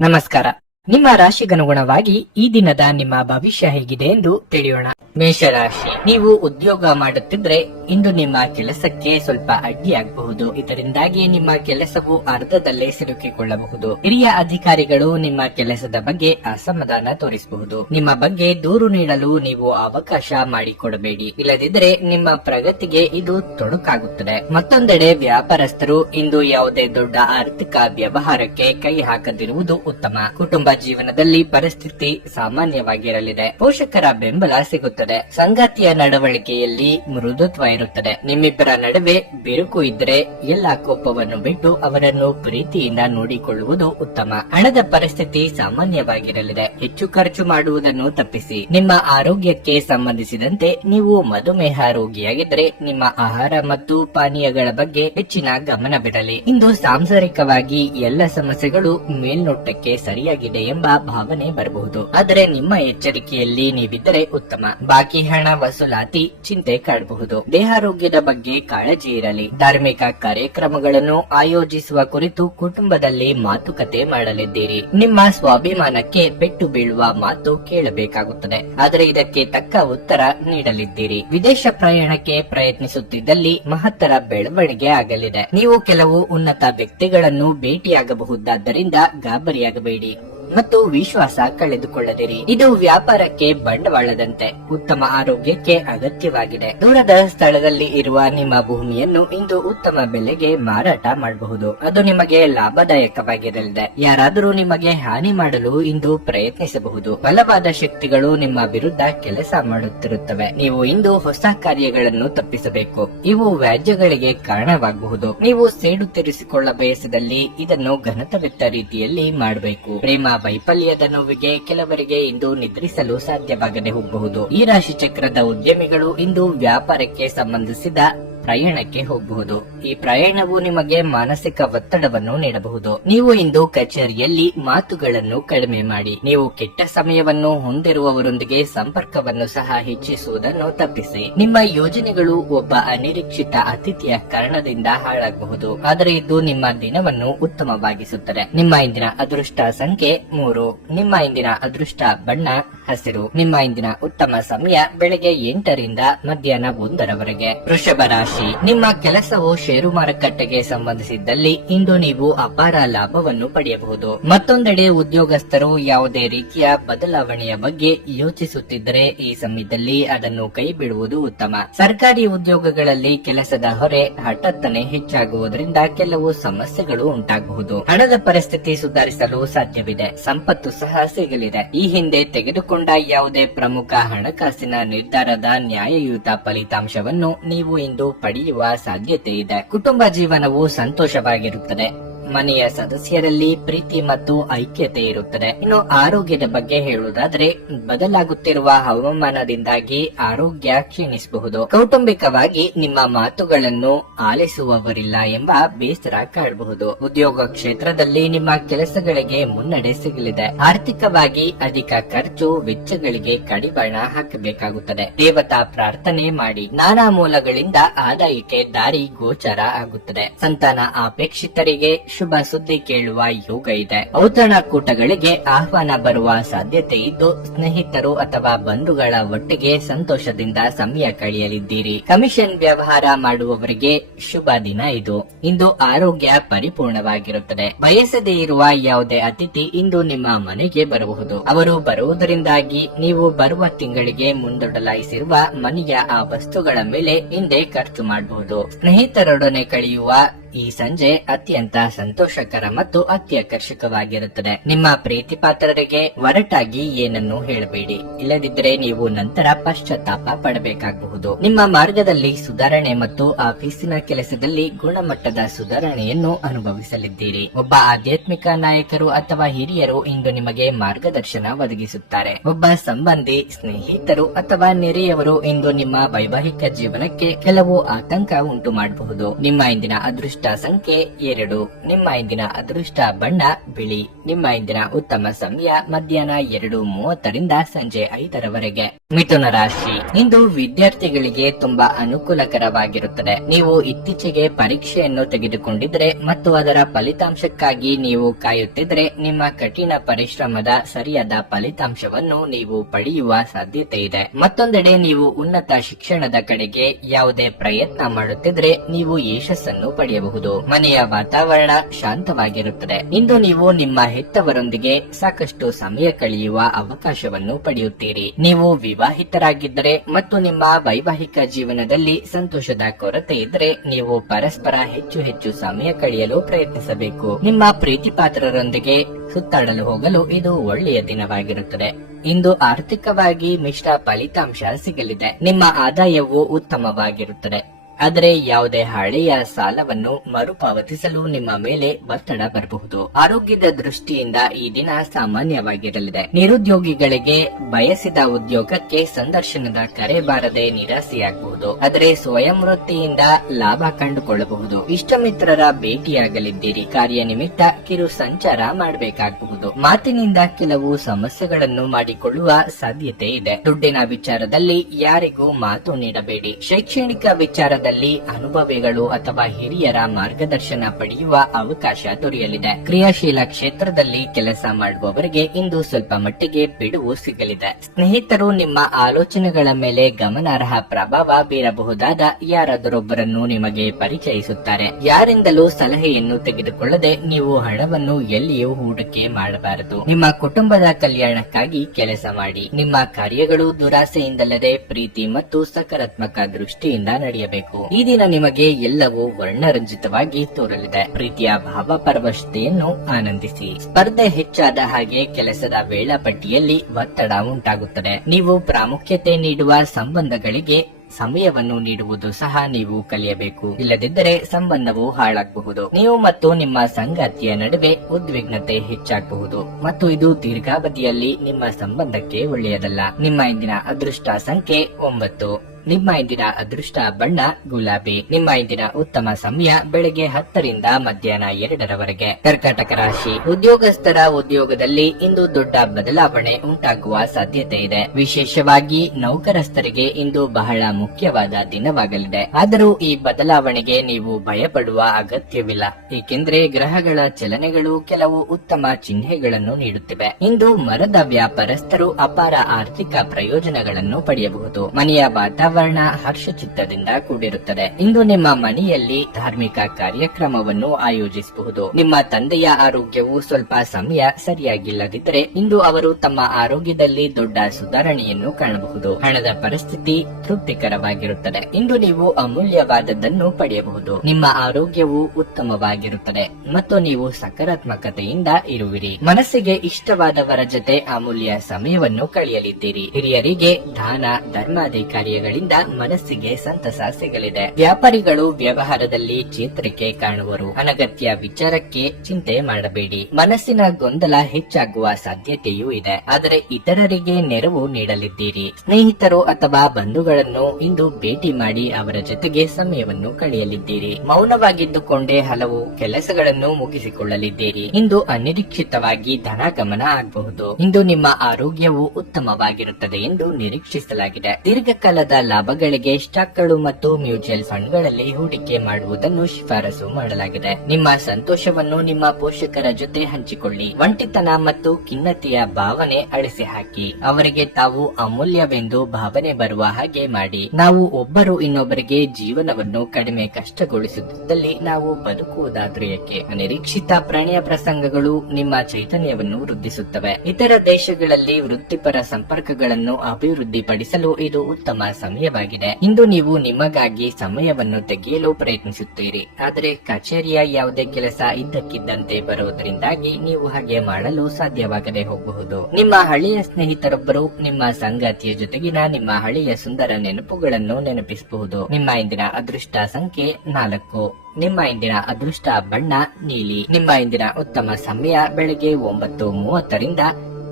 ನಮಸ್ಕಾರ. ನಿಮ್ಮ ರಾಶಿಗನುಗುಣವಾಗಿ ಈ ದಿನದ ನಿಮ್ಮ ಭವಿಷ್ಯ ಹೇಗಿದೆ ಎಂದು ತಿಳಿಯೋಣ. ಮೇಷರಾಶಿ, ನೀವು ಉದ್ಯೋಗ ಮಾಡುತ್ತಿದ್ರೆ ಇಂದು ನಿಮ್ಮ ಕೆಲಸಕ್ಕೆ ಸ್ವಲ್ಪ ಅಡ್ಡಿಯಾಗಬಹುದು. ಇದರಿಂದಾಗಿ ನಿಮ್ಮ ಕೆಲಸವು ಅರ್ಧದಲ್ಲೇ ಸಿಲುಕಿಕೊಳ್ಳಬಹುದು. ಹಿರಿಯ ಅಧಿಕಾರಿಗಳು ನಿಮ್ಮ ಕೆಲಸದ ಬಗ್ಗೆ ಅಸಮಾಧಾನ ತೋರಿಸಬಹುದು. ನಿಮ್ಮ ಬಗ್ಗೆ ದೂರು ನೀಡಲು ನೀವು ಅವಕಾಶ ಮಾಡಿಕೊಡಬೇಡಿ, ಇಲ್ಲದಿದ್ದರೆ ನಿಮ್ಮ ಪ್ರಗತಿಗೆ ಇದು ತೊಡಕಾಗುತ್ತದೆ. ಮತ್ತೊಂದೆಡೆ ವ್ಯಾಪಾರಸ್ಥರು ಇಂದು ಯಾವುದೇ ದೊಡ್ಡ ಆರ್ಥಿಕ ವ್ಯವಹಾರಕ್ಕೆ ಕೈ ಹಾಕದಿರುವುದು ಉತ್ತಮ. ಕುಟುಂಬ ಜೀವನದಲ್ಲಿ ಪರಿಸ್ಥಿತಿ ಸಾಮಾನ್ಯವಾಗಿರಲಿದೆ. ಪೋಷಕರ ಬೆಂಬಲ ಸಿಗುತ್ತದೆ. ಸಂಗಾತಿಯ ನಡವಳಿಕೆಯಲ್ಲಿ ಮೃದುತ್ವ ಇರುತ್ತದೆ. ನಿಮ್ಮಿಬ್ಬರ ನಡುವೆ ಬಿರುಕು ಇದ್ದರೆ ಎಲ್ಲ ಕೋಪವನ್ನು ಬಿಟ್ಟು ಅವರನ್ನು ಪ್ರೀತಿಯಿಂದ ನೋಡಿಕೊಳ್ಳುವುದು ಉತ್ತಮ. ಹಣದ ಪರಿಸ್ಥಿತಿ ಸಾಮಾನ್ಯವಾಗಿರಲಿದೆ. ಹೆಚ್ಚು ಖರ್ಚು ಮಾಡುವುದನ್ನು ತಪ್ಪಿಸಿ. ನಿಮ್ಮ ಆರೋಗ್ಯಕ್ಕೆ ಸಂಬಂಧಿಸಿದಂತೆ ನೀವು ಮಧುಮೇಹ ರೋಗಿಯಾಗಿದ್ದರೆ ನಿಮ್ಮ ಆಹಾರ ಮತ್ತು ಪಾನೀಯಗಳ ಬಗ್ಗೆ ಹೆಚ್ಚಿನ ಗಮನ ಬಿಡಲಿ. ಇಂದು ಸಾಂಸಾರಿಕವಾಗಿ ಎಲ್ಲ ಸಮಸ್ಯೆಗಳು ಮೇಲ್ನೋಟಕ್ಕೆ ಸರಿಯಾಗಿದೆ ಎಂಬ ಭಾವನೆ ಬರಬಹುದು, ಆದರೆ ನಿಮ್ಮ ಎಚ್ಚರಿಕೆಯಲ್ಲಿ ನೀವಿದ್ದರೆ ಉತ್ತಮ. ಬಾಕಿ ಹಣ ವಸೂಲಾತಿ ಚಿಂತೆ ಕಾಡಬಹುದು. ದೇಹಾರೋಗ್ಯದ ಬಗ್ಗೆ ಕಾಳಜಿ ಇರಲಿ. ಧಾರ್ಮಿಕ ಕಾರ್ಯಕ್ರಮಗಳನ್ನು ಆಯೋಜಿಸುವ ಕುರಿತು ಕುಟುಂಬದಲ್ಲಿ ಮಾತುಕತೆ ಮಾಡಲಿದ್ದೀರಿ. ನಿಮ್ಮ ಸ್ವಾಭಿಮಾನಕ್ಕೆ ಪೆಟ್ಟು ಬೀಳುವ ಮಾತು ಕೇಳಬೇಕಾಗುತ್ತದೆ, ಆದರೆ ಇದಕ್ಕೆ ತಕ್ಕ ಉತ್ತರ ನೀಡಲಿದ್ದೀರಿ. ವಿದೇಶ ಪ್ರಯಾಣಕ್ಕೆ ಪ್ರಯತ್ನಿಸುತ್ತಿದ್ದಲ್ಲಿ ಮಹತ್ತರ ಬೆಳವಣಿಗೆ ಆಗಲಿದೆ. ನೀವು ಕೆಲವು ಉನ್ನತ ವ್ಯಕ್ತಿಗಳನ್ನು ಭೇಟಿಯಾಗಬಹುದಾದ್ದರಿಂದ ಗಾಬರಿಯಾಗಬೇಡಿ ಮತ್ತು ವಿಶ್ವಾಸ ಕಳೆದುಕೊಳ್ಳದಿರಿ. ಇದು ವ್ಯಾಪಾರಕ್ಕೆ ಬಂಡವಾಳದಂತೆ ಉತ್ತಮ ಆರೋಗ್ಯಕ್ಕೆ ಅಗತ್ಯವಾಗಿದೆ. ದೂರದ ಸ್ಥಳದಲ್ಲಿ ಇರುವ ನಿಮ್ಮ ಭೂಮಿಯನ್ನು ಇಂದು ಉತ್ತಮ ಬೆಲೆಗೆ ಮಾರಾಟ ಮಾಡಬಹುದು. ಅದು ನಿಮಗೆ ಲಾಭದಾಯಕವಾಗಿರಲಿದೆ. ಯಾರಾದರೂ ನಿಮಗೆ ಹಾನಿ ಮಾಡಲು ಇಂದು ಪ್ರಯತ್ನಿಸಬಹುದು. ಬಲವಾದ ಶಕ್ತಿಗಳು ನಿಮ್ಮ ವಿರುದ್ಧ ಕೆಲಸ ಮಾಡುತ್ತಿರುತ್ತವೆ. ನೀವು ಇಂದು ಹೊಸ ಕಾರ್ಯಗಳನ್ನು ತಪ್ಪಿಸಬೇಕು. ಇವು ವ್ಯಾಜ್ಯಗಳಿಗೆ ಕಾರಣವಾಗಬಹುದು. ನೀವು ಸೇಡು ತೀರಿಸಿಕೊಳ್ಳ ಬಯಸಿದಲ್ಲಿ ಇದನ್ನು ಘನತವಿತ್ತ ರೀತಿಯಲ್ಲಿ ಮಾಡಬೇಕು. ಪ್ರೇಮ ವೈಫಲ್ಯದ ನೋವಿಗೆ ಕೆಲವರಿಗೆ ಇಂದು ನಿದ್ರಿಸಲು ಸಾಧ್ಯವಾಗದೆ ಹೋಗಬಹುದು. ಈ ರಾಶಿ ಚಕ್ರದ ಉದ್ಯಮಿಗಳು ಇಂದು ವ್ಯಾಪಾರಕ್ಕೆ ಸಂಬಂಧಿಸಿದ ಪ್ರಯಾಣಕ್ಕೆ ಹೋಗಬಹುದು. ಈ ಪ್ರಯಾಣವು ನಿಮಗೆ ಮಾನಸಿಕ ಒತ್ತಡವನ್ನು ನೀಡಬಹುದು. ನೀವು ಇಂದು ಕಚೇರಿಯಲ್ಲಿ ಮಾತುಗಳನ್ನು ಕಡಿಮೆ ಮಾಡಿ. ನೀವು ಕೆಟ್ಟ ಸಮಯವನ್ನು ಹೊಂದಿರುವವರೊಂದಿಗೆ ಸಂಪರ್ಕವನ್ನು ಸಹ ಹೆಚ್ಚಿಸುವುದನ್ನು ತಪ್ಪಿಸಿ. ನಿಮ್ಮ ಯೋಜನೆಗಳು ಒಬ್ಬ ಅನಿರೀಕ್ಷಿತ ಅತಿಥಿಯ ಕಾರಣದಿಂದ ಹಾಳಾಗಬಹುದು, ಆದರೆ ಇದು ನಿಮ್ಮ ದಿನವನ್ನು ಉತ್ತಮವಾಗಿಸುತ್ತದೆ. ನಿಮ್ಮ ಇಂದಿನ ಅದೃಷ್ಟ ಸಂಖ್ಯೆ 3. ನಿಮ್ಮ ಇಂದಿನ ಅದೃಷ್ಟ ಬಣ್ಣ ಹಸಿರು. ನಿಮ್ಮ ಇಂದಿನ ಉತ್ತಮ ಸಮಯ ಬೆಳಗ್ಗೆ 8 ರಿಂದ ಮಧ್ಯಾಹ್ನ 1 ರವರೆಗೆ. ವೃಷಭ ರಾಶಿ, ನಿಮ್ಮ ಕೆಲಸವು ಷೇರು ಮಾರುಕಟ್ಟೆಗೆ ಸಂಬಂಧಿಸಿದ್ದಲ್ಲಿ ಇಂದು ನೀವು ಅಪಾರ ಲಾಭವನ್ನು ಪಡೆಯಬಹುದು. ಮತ್ತೊಂದೆಡೆ ಉದ್ಯೋಗಸ್ಥರು ಯಾವುದೇ ರೀತಿಯ ಬದಲಾವಣೆಯ ಬಗ್ಗೆ ಯೋಚಿಸುತ್ತಿದ್ದರೆ ಈ ಸಮಯದಲ್ಲಿ ಅದನ್ನು ಕೈ ಬಿಡುವುದು ಉತ್ತಮ. ಸರ್ಕಾರಿ ಉದ್ಯೋಗಗಳಲ್ಲಿ ಕೆಲಸದ ಹೊರೆ ಹಠಾತ್ತನೆ ಹೆಚ್ಚಾಗುವುದರಿಂದ ಕೆಲವು ಸಮಸ್ಯೆಗಳು ಉಂಟಾಗಬಹುದು. ಹಣದ ಪರಿಸ್ಥಿತಿ ಸುಧಾರಿಸಲು ಸಾಧ್ಯವಿದೆ. ಸಂಪತ್ತು ಸಹ ಸಿಗಲಿದೆ. ಈ ಹಿಂದೆ ತೆಗೆದುಕೊಂಡ ಯಾವುದೇ ಪ್ರಮುಖ ಹಣಕಾಸಿನ ನಿರ್ಧಾರದ ನ್ಯಾಯಯುತ ಫಲಿತಾಂಶವನ್ನು ನೀವು ಇಂದು ಪಡೆಯುವ ಸಾಧ್ಯತೆ ಇದೆ. ಕುಟುಂಬ ಜೀವನವು ಸಂತೋಷವಾಗಿರುತ್ತದೆ. ಮನೆಯ ಸದಸ್ಯರಲ್ಲಿ ಪ್ರೀತಿ ಮತ್ತು ಐಕ್ಯತೆ ಇರುತ್ತದೆ. ಇನ್ನು ಆರೋಗ್ಯದ ಬಗ್ಗೆ ಹೇಳುವುದಾದ್ರೆ ಬದಲಾಗುತ್ತಿರುವ ಹವಾಮಾನದಿಂದಾಗಿ ಆರೋಗ್ಯ ಕ್ಷೀಣಿಸಬಹುದು. ಕೌಟುಂಬಿಕವಾಗಿ ನಿಮ್ಮ ಮಾತುಗಳನ್ನು ಆಲಿಸುವವರಿಲ್ಲ ಎಂಬ ಬೇಸರ ಕಾಡಬಹುದು. ಉದ್ಯೋಗ ಕ್ಷೇತ್ರದಲ್ಲಿ ನಿಮ್ಮ ಕೆಲಸಗಳಿಗೆ ಮುನ್ನಡೆ ಸಿಗಲಿದೆ. ಆರ್ಥಿಕವಾಗಿ ಅಧಿಕ ಖರ್ಚು ವೆಚ್ಚಗಳಿಗೆ ಕಡಿವಾಣ ಹಾಕಬೇಕಾಗುತ್ತದೆ. ದೇವತಾ ಪ್ರಾರ್ಥನೆ ಮಾಡಿ. ನಾನಾ ಮೂಲಗಳಿಂದ ಆದಾಯಕ್ಕೆ ದಾರಿ ಗೋಚರ ಆಗುತ್ತದೆ. ಸಂತಾನ ಅಪೇಕ್ಷಿತರಿಗೆ ಶುಭ ಸುದ್ದಿ ಕೇಳುವ ಯೋಗ ಇದೆ. ಔತಣಕೂಟಗಳಿಗೆ ಆಹ್ವಾನ ಬರುವ ಸಾಧ್ಯತೆ ಇದ್ದು ಸ್ನೇಹಿತರು ಅಥವಾ ಬಂಧುಗಳ ಒಟ್ಟಿಗೆ ಸಂತೋಷದಿಂದ ಸಮಯ ಕಳೆಯಲಿದ್ದೀರಿ. ಕಮಿಷನ್ ವ್ಯವಹಾರ ಮಾಡುವವರಿಗೆ ಶುಭ ದಿನ ಇದು. ಇಂದು ಆರೋಗ್ಯ ಪರಿಪೂರ್ಣವಾಗಿರುತ್ತದೆ. ಬಯಸದೇ ಇರುವ ಯಾವುದೇ ಅತಿಥಿ ಇಂದು ನಿಮ್ಮ ಮನೆಗೆ ಬರಬಹುದು. ಅವರು ಬರುವುದರಿಂದಾಗಿ ನೀವು ಬರುವ ತಿಂಗಳಿಗೆ ಮುಂದೂಡಲಾಯಿಸಿರುವ ಮನೆಯ ಆ ವಸ್ತುಗಳ ಮೇಲೆ ಹಿಂದೆ ಖರ್ಚು ಮಾಡಬಹುದು. ಸ್ನೇಹಿತರೊಡನೆ ಕಳೆಯುವ ಈ ಸಂಜೆ ಅತ್ಯಂತ ಸಂತೋಷಕರ ಮತ್ತು ಅತ್ಯಾಕರ್ಷಕವಾಗಿರುತ್ತದೆ. ನಿಮ್ಮ ಪ್ರೀತಿ ಪಾತ್ರರಿಗೆ ಒರಟಾಗಿ ಏನನ್ನು ಹೇಳಬೇಡಿ, ಇಲ್ಲದಿದ್ದರೆ ನೀವು ನಂತರ ಪಶ್ಚಾತ್ತಾಪ ಪಡಬೇಕಾಗಬಹುದು. ನಿಮ್ಮ ಮಾರ್ಗದಲ್ಲಿ ಸುಧಾರಣೆ ಮತ್ತು ಆಫೀಸಿನ ಕೆಲಸದಲ್ಲಿ ಗುಣಮಟ್ಟದ ಸುಧಾರಣೆಯನ್ನು ಅನುಭವಿಸಲಿದ್ದೀರಿ. ಒಬ್ಬ ಆಧ್ಯಾತ್ಮಿಕ ನಾಯಕರು ಅಥವಾ ಹಿರಿಯರು ಇಂದು ನಿಮಗೆ ಮಾರ್ಗದರ್ಶನ ಒದಗಿಸುತ್ತಾರೆ. ಒಬ್ಬ ಸಂಬಂಧಿ, ಸ್ನೇಹಿತರು ಅಥವಾ ನೆರೆಯವರು ಇಂದು ನಿಮ್ಮ ವೈವಾಹಿಕ ಜೀವನಕ್ಕೆ ಕೆಲವು ಆತಂಕ ಉಂಟು ಮಾಡಬಹುದು. ನಿಮ್ಮ ಇಂದಿನ ಅದೃಷ್ಟ ಸಂಖ್ಯೆ 2. ನಿಮ್ಮ ಇಂದಿನ ಅದೃಷ್ಟ ಬಣ್ಣ ಬಿಳಿ. ನಿಮ್ಮ ಇಂದಿನ ಉತ್ತಮ ಸಮಯ ಮಧ್ಯಾಹ್ನ 2:30ರಿಂದ ಸಂಜೆ 5ರವರೆಗೆ. ಮಿಥುನ ರಾಶಿ, ಇಂದು ವಿದ್ಯಾರ್ಥಿಗಳಿಗೆ ತುಂಬಾ ಅನುಕೂಲಕರವಾಗಿರುತ್ತದೆ. ನೀವು ಇತ್ತೀಚೆಗೆ ಪರೀಕ್ಷೆಯನ್ನು ತೆಗೆದುಕೊಂಡಿದ್ರೆ ಮತ್ತು ಅದರ ಫಲಿತಾಂಶಕ್ಕಾಗಿ ನೀವು ಕಾಯುತ್ತಿದ್ರೆ ನಿಮ್ಮ ಕಠಿಣ ಪರಿಶ್ರಮದ ಸರಿಯಾದ ಫಲಿತಾಂಶವನ್ನು ನೀವು ಪಡೆಯುವ ಸಾಧ್ಯತೆ ಇದೆ. ಮತ್ತೊಂದೆಡೆ ನೀವು ಉನ್ನತ ಶಿಕ್ಷಣದ ಕಡೆಗೆ ಯಾವುದೇ ಪ್ರಯತ್ನ ಮಾಡುತ್ತಿದ್ರೆ ನೀವು ಯಶಸ್ಸನ್ನು ಪಡೆಯಬಹುದು. ಮನೆಯ ವಾತಾವರಣ ಶಾಂತವಾಗಿರುತ್ತದೆ. ಇಂದು ನೀವು ನಿಮ್ಮ ಹೆತ್ತವರೊಂದಿಗೆ ಸಾಕಷ್ಟು ಸಮಯ ಕಳೆಯುವ ಅವಕಾಶವನ್ನು ಪಡೆಯುತ್ತೀರಿ. ನೀವು ವಿವಾಹಿತರಾಗಿದ್ದರೆ ಮತ್ತು ನಿಮ್ಮ ವೈವಾಹಿಕ ಜೀವನದಲ್ಲಿ ಸಂತೋಷದ ಕೊರತೆ ಇದ್ದರೆ ನೀವು ಪರಸ್ಪರ ಹೆಚ್ಚು ಸಮಯ ಕಳೆಯಲು ಪ್ರಯತ್ನಿಸಬೇಕು. ನಿಮ್ಮ ಪ್ರೀತಿಪಾತ್ರರೊಂದಿಗೆ ಸುತ್ತಾಡಲು ಹೋಗಲು ಇದು ಒಳ್ಳೆಯ ದಿನವಾಗಿರುತ್ತದೆ. ಇಂದು ಆರ್ಥಿಕವಾಗಿ ಮಿಶ್ರ ಫಲಿತಾಂಶ ಸಿಗಲಿದೆ. ನಿಮ್ಮ ಆದಾಯವು ಉತ್ತಮವಾಗಿರುತ್ತದೆ, ಆದರೆ ಯಾವುದೇ ಹಳೆಯ ಸಾಲವನ್ನು ಮರುಪಾವತಿಸಲು ನಿಮ್ಮ ಮೇಲೆ ಒತ್ತಡ ಬರಬಹುದು. ಆರೋಗ್ಯದ ದೃಷ್ಟಿಯಿಂದ ಈ ದಿನ ಸಾಮಾನ್ಯವಾಗಿರಲಿದೆ. ನಿರುದ್ಯೋಗಿಗಳಿಗೆ ಬಯಸಿದ ಉದ್ಯೋಗಕ್ಕೆ ಸಂದರ್ಶನದ ಕರೆ ಬಾರದೆ ನಿರಾಸೆಯಾಗಬಹುದು, ಆದರೆ ಸ್ವಯಂ ವೃತ್ತಿಯಿಂದ ಲಾಭ ಕಂಡುಕೊಳ್ಳಬಹುದು. ಇಷ್ಟಮಿತ್ರರ ಭೇಟಿಯಾಗಲಿದ್ದೀರಿ. ಕಾರ್ಯನಿಮಿತ್ತ ಕಿರು ಸಂಚಾರ ಮಾಡಬೇಕಾಗಬಹುದು. ಮಾತಿನಿಂದ ಕೆಲವು ಸಮಸ್ಯೆಗಳನ್ನು ಮಾಡಿಕೊಳ್ಳುವ ಸಾಧ್ಯತೆ ಇದೆ. ದುಡ್ಡಿನ ವಿಚಾರದಲ್ಲಿ ಯಾರಿಗೂ ಮಾತು ನೀಡಬೇಡಿ. ಶೈಕ್ಷಣಿಕ ವಿಚಾರದಲ್ಲಿ ಅನುಭವಿಗಳು ಅಥವಾ ಹಿರಿಯರ ಮಾರ್ಗದರ್ಶನ ಪಡೆಯುವ ಅವಕಾಶ ದೊರೆಯಲಿದೆ. ಕ್ರಿಯಾಶೀಲ ಕ್ಷೇತ್ರದಲ್ಲಿ ಕೆಲಸ ಮಾಡುವವರಿಗೆ ಇಂದು ಸ್ವಲ್ಪ ಮಟ್ಟಿಗೆ ಬಿಡುವು ಸಿಗಲಿದೆ. ಸ್ನೇಹಿತರು ನಿಮ್ಮ ಆಲೋಚನೆಗಳ ಮೇಲೆ ಗಮನಾರ್ಹ ಪ್ರಭಾವ ಬೀರಬಹುದಾದ ಯಾರಾದರೊಬ್ಬರನ್ನು ನಿಮಗೆ ಪರಿಚಯಿಸುತ್ತಾರೆ. ಯಾರಿಂದಲೂ ಸಲಹೆಯನ್ನು ತೆಗೆದುಕೊಳ್ಳದೆ ನೀವು ಹಣವನ್ನು ಎಲ್ಲಿಯೂ ಹೂಡಿಕೆ ಮಾಡಬಾರದು. ನಿಮ್ಮ ಕುಟುಂಬದ ಕಲ್ಯಾಣಕ್ಕಾಗಿ ಕೆಲಸ ಮಾಡಿ. ನಿಮ್ಮ ಕಾರ್ಯಗಳು ದುರಾಸೆಯಿಂದಲ್ಲದೆ ಪ್ರೀತಿ ಮತ್ತು ಸಕಾರಾತ್ಮಕ ದೃಷ್ಟಿಯಿಂದ ನಡೆಯಬೇಕು. ಈ ದಿನ ನಿಮಗೆ ಎಲ್ಲವೂ ವರ್ಣರಂಜಿತವಾಗಿ ತೋರಲಿದೆ. ಪ್ರೀತಿಯ ಭಾವಪರವಶತೆಯನ್ನು ಆನಂದಿಸಿ. ಸ್ಪರ್ಧೆ ಹೆಚ್ಚಾದ ಹಾಗೆ ಕೆಲಸದ ವೇಳಾಪಟ್ಟಿಯಲ್ಲಿ ಒತ್ತಡ ಉಂಟಾಗುತ್ತದೆ. ನೀವು ಪ್ರಾಮುಖ್ಯತೆ ನೀಡುವ ಸಂಬಂಧಗಳಿಗೆ ಸಮಯವನ್ನು ನೀಡುವುದು ಸಹ ನೀವು ಕಲಿಯಬೇಕು. ಇಲ್ಲದಿದ್ದರೆ ಸಂಬಂಧವು ಹಾಳಾಗಬಹುದು. ನೀವು ಮತ್ತು ನಿಮ್ಮ ಸಂಗಾತಿಯ ನಡುವೆ ಉದ್ವಿಗ್ನತೆ ಹೆಚ್ಚಾಗಬಹುದು ಮತ್ತು ಇದು ದೀರ್ಘಾವಧಿಯಲ್ಲಿ ನಿಮ್ಮ ಸಂಬಂಧಕ್ಕೆ ಒಳ್ಳೆಯದಲ್ಲ. ನಿಮ್ಮ ಇಂದಿನ ಅದೃಷ್ಟ ಸಂಖ್ಯೆ 9. ನಿಮ್ಮ ಇಂದಿನ ಅದೃಷ್ಟ ಬಣ್ಣ ಗುಲಾಬಿ. ನಿಮ್ಮ ಇಂದಿನ ಉತ್ತಮ ಸಮಯ ಬೆಳಗ್ಗೆ 10ರಿಂದ ಮಧ್ಯಾಹ್ನ 2ರವರೆಗೆ. ಕರ್ಕಾಟಕ ರಾಶಿ, ಉದ್ಯೋಗಸ್ಥರ ಉದ್ಯೋಗದಲ್ಲಿ ಇಂದು ದೊಡ್ಡ ಬದಲಾವಣೆ ಉಂಟಾಗುವ ಸಾಧ್ಯತೆ ಇದೆ. ವಿಶೇಷವಾಗಿ ನೌಕರಸ್ಥರಿಗೆ ಇಂದು ಬಹಳ ಮುಖ್ಯವಾದ ದಿನವಾಗಲಿದೆ. ಆದರೂ ಈ ಬದಲಾವಣೆಗೆ ನೀವು ಭಯಪಡುವ ಅಗತ್ಯವಿಲ್ಲ, ಏಕೆಂದ್ರೆ ಗ್ರಹಗಳ ಚಲನೆಗಳು ಕೆಲವು ಉತ್ತಮ ಚಿಹ್ನೆಗಳನ್ನು ನೀಡುತ್ತಿವೆ. ಇಂದು ಮರದ ವ್ಯಾಪಾರಸ್ಥರು ಅಪಾರ ಆರ್ಥಿಕ ಪ್ರಯೋಜನಗಳನ್ನು ಪಡೆಯಬಹುದು. ಮನೆಯ ವಾತಾವರಣ ಹರ್ಷಚಿತ್ತದಿಂದ ಕೂಡಿರುತ್ತದೆ. ಇಂದು ನಿಮ್ಮ ಮನೆಯಲ್ಲಿ ಧಾರ್ಮಿಕ ಕಾರ್ಯಕ್ರಮವನ್ನು ಆಯೋಜಿಸಬಹುದು. ನಿಮ್ಮ ತಂದೆಯ ಆರೋಗ್ಯವು ಸ್ವಲ್ಪ ಸಮಯ ಸರಿಯಾಗಿಲ್ಲದಿದ್ದರೆ ಇಂದು ಅವರು ತಮ್ಮ ಆರೋಗ್ಯದಲ್ಲಿ ದೊಡ್ಡ ಸುಧಾರಣೆಯನ್ನು ಕಾಣಬಹುದು. ಹಣದ ಪರಿಸ್ಥಿತಿ ತೃಪ್ತಿಕರವಾಗಿರುತ್ತದೆ. ಇಂದು ನೀವು ಅಮೂಲ್ಯವಾದದ್ದನ್ನು ಪಡೆಯಬಹುದು. ನಿಮ್ಮ ಆರೋಗ್ಯವು ಉತ್ತಮವಾಗಿರುತ್ತದೆ ಮತ್ತು ನೀವು ಸಕಾರಾತ್ಮಕತೆಯಿಂದ ಇರುವಿರಿ. ಮನಸ್ಸಿಗೆ ಇಷ್ಟವಾದವರ ಜೊತೆ ಅಮೂಲ್ಯ ಸಮಯವನ್ನು ಕಳೆಯಲಿದ್ದೀರಿ. ಹಿರಿಯರಿಗೆ ದಾನ ಧರ್ಮಾದಿ ಕಾರ್ಯಗಳಿಂದ ಮನಸ್ಸಿಗೆ ಸಂತಸ ಸಿಗಲಿದೆ. ವ್ಯಾಪಾರಿಗಳು ವ್ಯವಹಾರದಲ್ಲಿ ಚೇತರಿಕೆ ಕಾಣುವರು. ಅನಗತ್ಯ ವಿಚಾರಕ್ಕೆ ಚಿಂತೆ ಮಾಡಬೇಡಿ. ಮನಸ್ಸಿನ ಗೊಂದಲ ಹೆಚ್ಚಾಗುವ ಸಾಧ್ಯತೆಯೂ ಇದೆ, ಆದರೆ ಇತರರಿಗೆ ನೆರವು ನೀಡಲಿದ್ದೀರಿ. ಸ್ನೇಹಿತರು ಅಥವಾ ಬಂಧುಗಳನ್ನು ಇಂದು ಭೇಟಿ ಮಾಡಿ ಅವರ ಜೊತೆಗೆ ಸಮಯವನ್ನು ಕಳೆಯಲಿದ್ದೀರಿ. ಮೌನವಾಗಿದ್ದುಕೊಂಡೇ ಹಲವು ಕೆಲಸಗಳನ್ನು ಮುಗಿಸಿಕೊಳ್ಳಲಿದ್ದೀರಿ. ಇಂದು ಅನಿರೀಕ್ಷಿತವಾಗಿ ಧನಾಗಮನ ಆಗಬಹುದು. ಇಂದು ನಿಮ್ಮ ಆರೋಗ್ಯವು ಉತ್ತಮವಾಗಿರುತ್ತದೆ ಎಂದು ನಿರೀಕ್ಷಿಸಲಾಗಿದೆ. ದೀರ್ಘಕಾಲದ ಲಾಭಗಳಿಗೆ ಸ್ಟಾಕ್ಗಳು ಮತ್ತು ಮ್ಯೂಚುವಲ್ ಫಂಡ್ಗಳಲ್ಲಿ ಹೂಡಿಕೆ ಮಾಡುವುದನ್ನು ಶಿಫಾರಸು ಮಾಡಲಾಗಿದೆ. ನಿಮ್ಮ ಸಂತೋಷವನ್ನು ನಿಮ್ಮ ಪೋಷಕರ ಜೊತೆ ಹಂಚಿಕೊಳ್ಳಿ. ಒಂಟಿತನ ಮತ್ತು ಖಿನ್ನತೆಯ ಭಾವನೆ ಅಳಿಸಿ ಹಾಕಿ. ಅವರಿಗೆ ತಾವು ಅಮೂಲ್ಯವೆಂದು ಭಾವನೆ ಬರುವ ಹಾಗೆ ಮಾಡಿ. ನಾವು ಒಬ್ಬರು ಇನ್ನೊಬ್ಬರಿಗೆ ಜೀವನವನ್ನು ಕಡಿಮೆ ಕಷ್ಟಗೊಳಿಸುತ್ತಿದ್ದಲ್ಲಿ ನಾವು ಬದುಕುವುದಾದ್ರೂ ಏಕೆ? ಅನಿರೀಕ್ಷಿತ ಪ್ರಣಯ ಪ್ರಸಂಗಗಳು ನಿಮ್ಮ ಚೈತನ್ಯವನ್ನು ವೃದ್ಧಿಸುತ್ತವೆ. ಇತರ ದೇಶಗಳಲ್ಲಿ ವೃತ್ತಿಪರ ಸಂಪರ್ಕಗಳನ್ನು ಅಭಿವೃದ್ಧಿಪಡಿಸಲು ಇದು ಉತ್ತಮ ಸಮಯವಾಗಿದೆ. ಇಂದು ನೀವು ನಿಮಗಾಗಿ ಸಮಯವನ್ನು ತೆಗೆಯಲು ಪ್ರಯತ್ನಿಸುತ್ತೀರಿ, ಆದರೆ ಕಚೇರಿಯ ಯಾವುದೇ ಕೆಲಸ ಇದ್ದಕ್ಕಿದ್ದಂತೆ ಬರುವುದರಿಂದಾಗಿ ನೀವು ಹಾಗೆ ಮಾಡಲು ಸಾಧ್ಯವಾಗದೆ ಹೋಗಬಹುದು. ನಿಮ್ಮ ಹಳೆಯ ಸ್ನೇಹಿತರೊಬ್ಬರು ನಿಮ್ಮ ಸಂಗಾತಿಯ ಜೊತೆಗಿನ ನಿಮ್ಮ ಹಳೆಯ ಸುಂದರ ನೆನಪುಗಳನ್ನು ನೆನಪಿಸಬಹುದು. ನಿಮ್ಮ ಇಂದಿನ ಅದೃಷ್ಟ ಸಂಖ್ಯೆ 4. ನಿಮ್ಮ ಇಂದಿನ ಅದೃಷ್ಟ ಬಣ್ಣ ನೀಲಿ. ನಿಮ್ಮ ಇಂದಿನ ಉತ್ತಮ ಸಮಯ ಬೆಳಗ್ಗೆ 9:30ರಿಂದ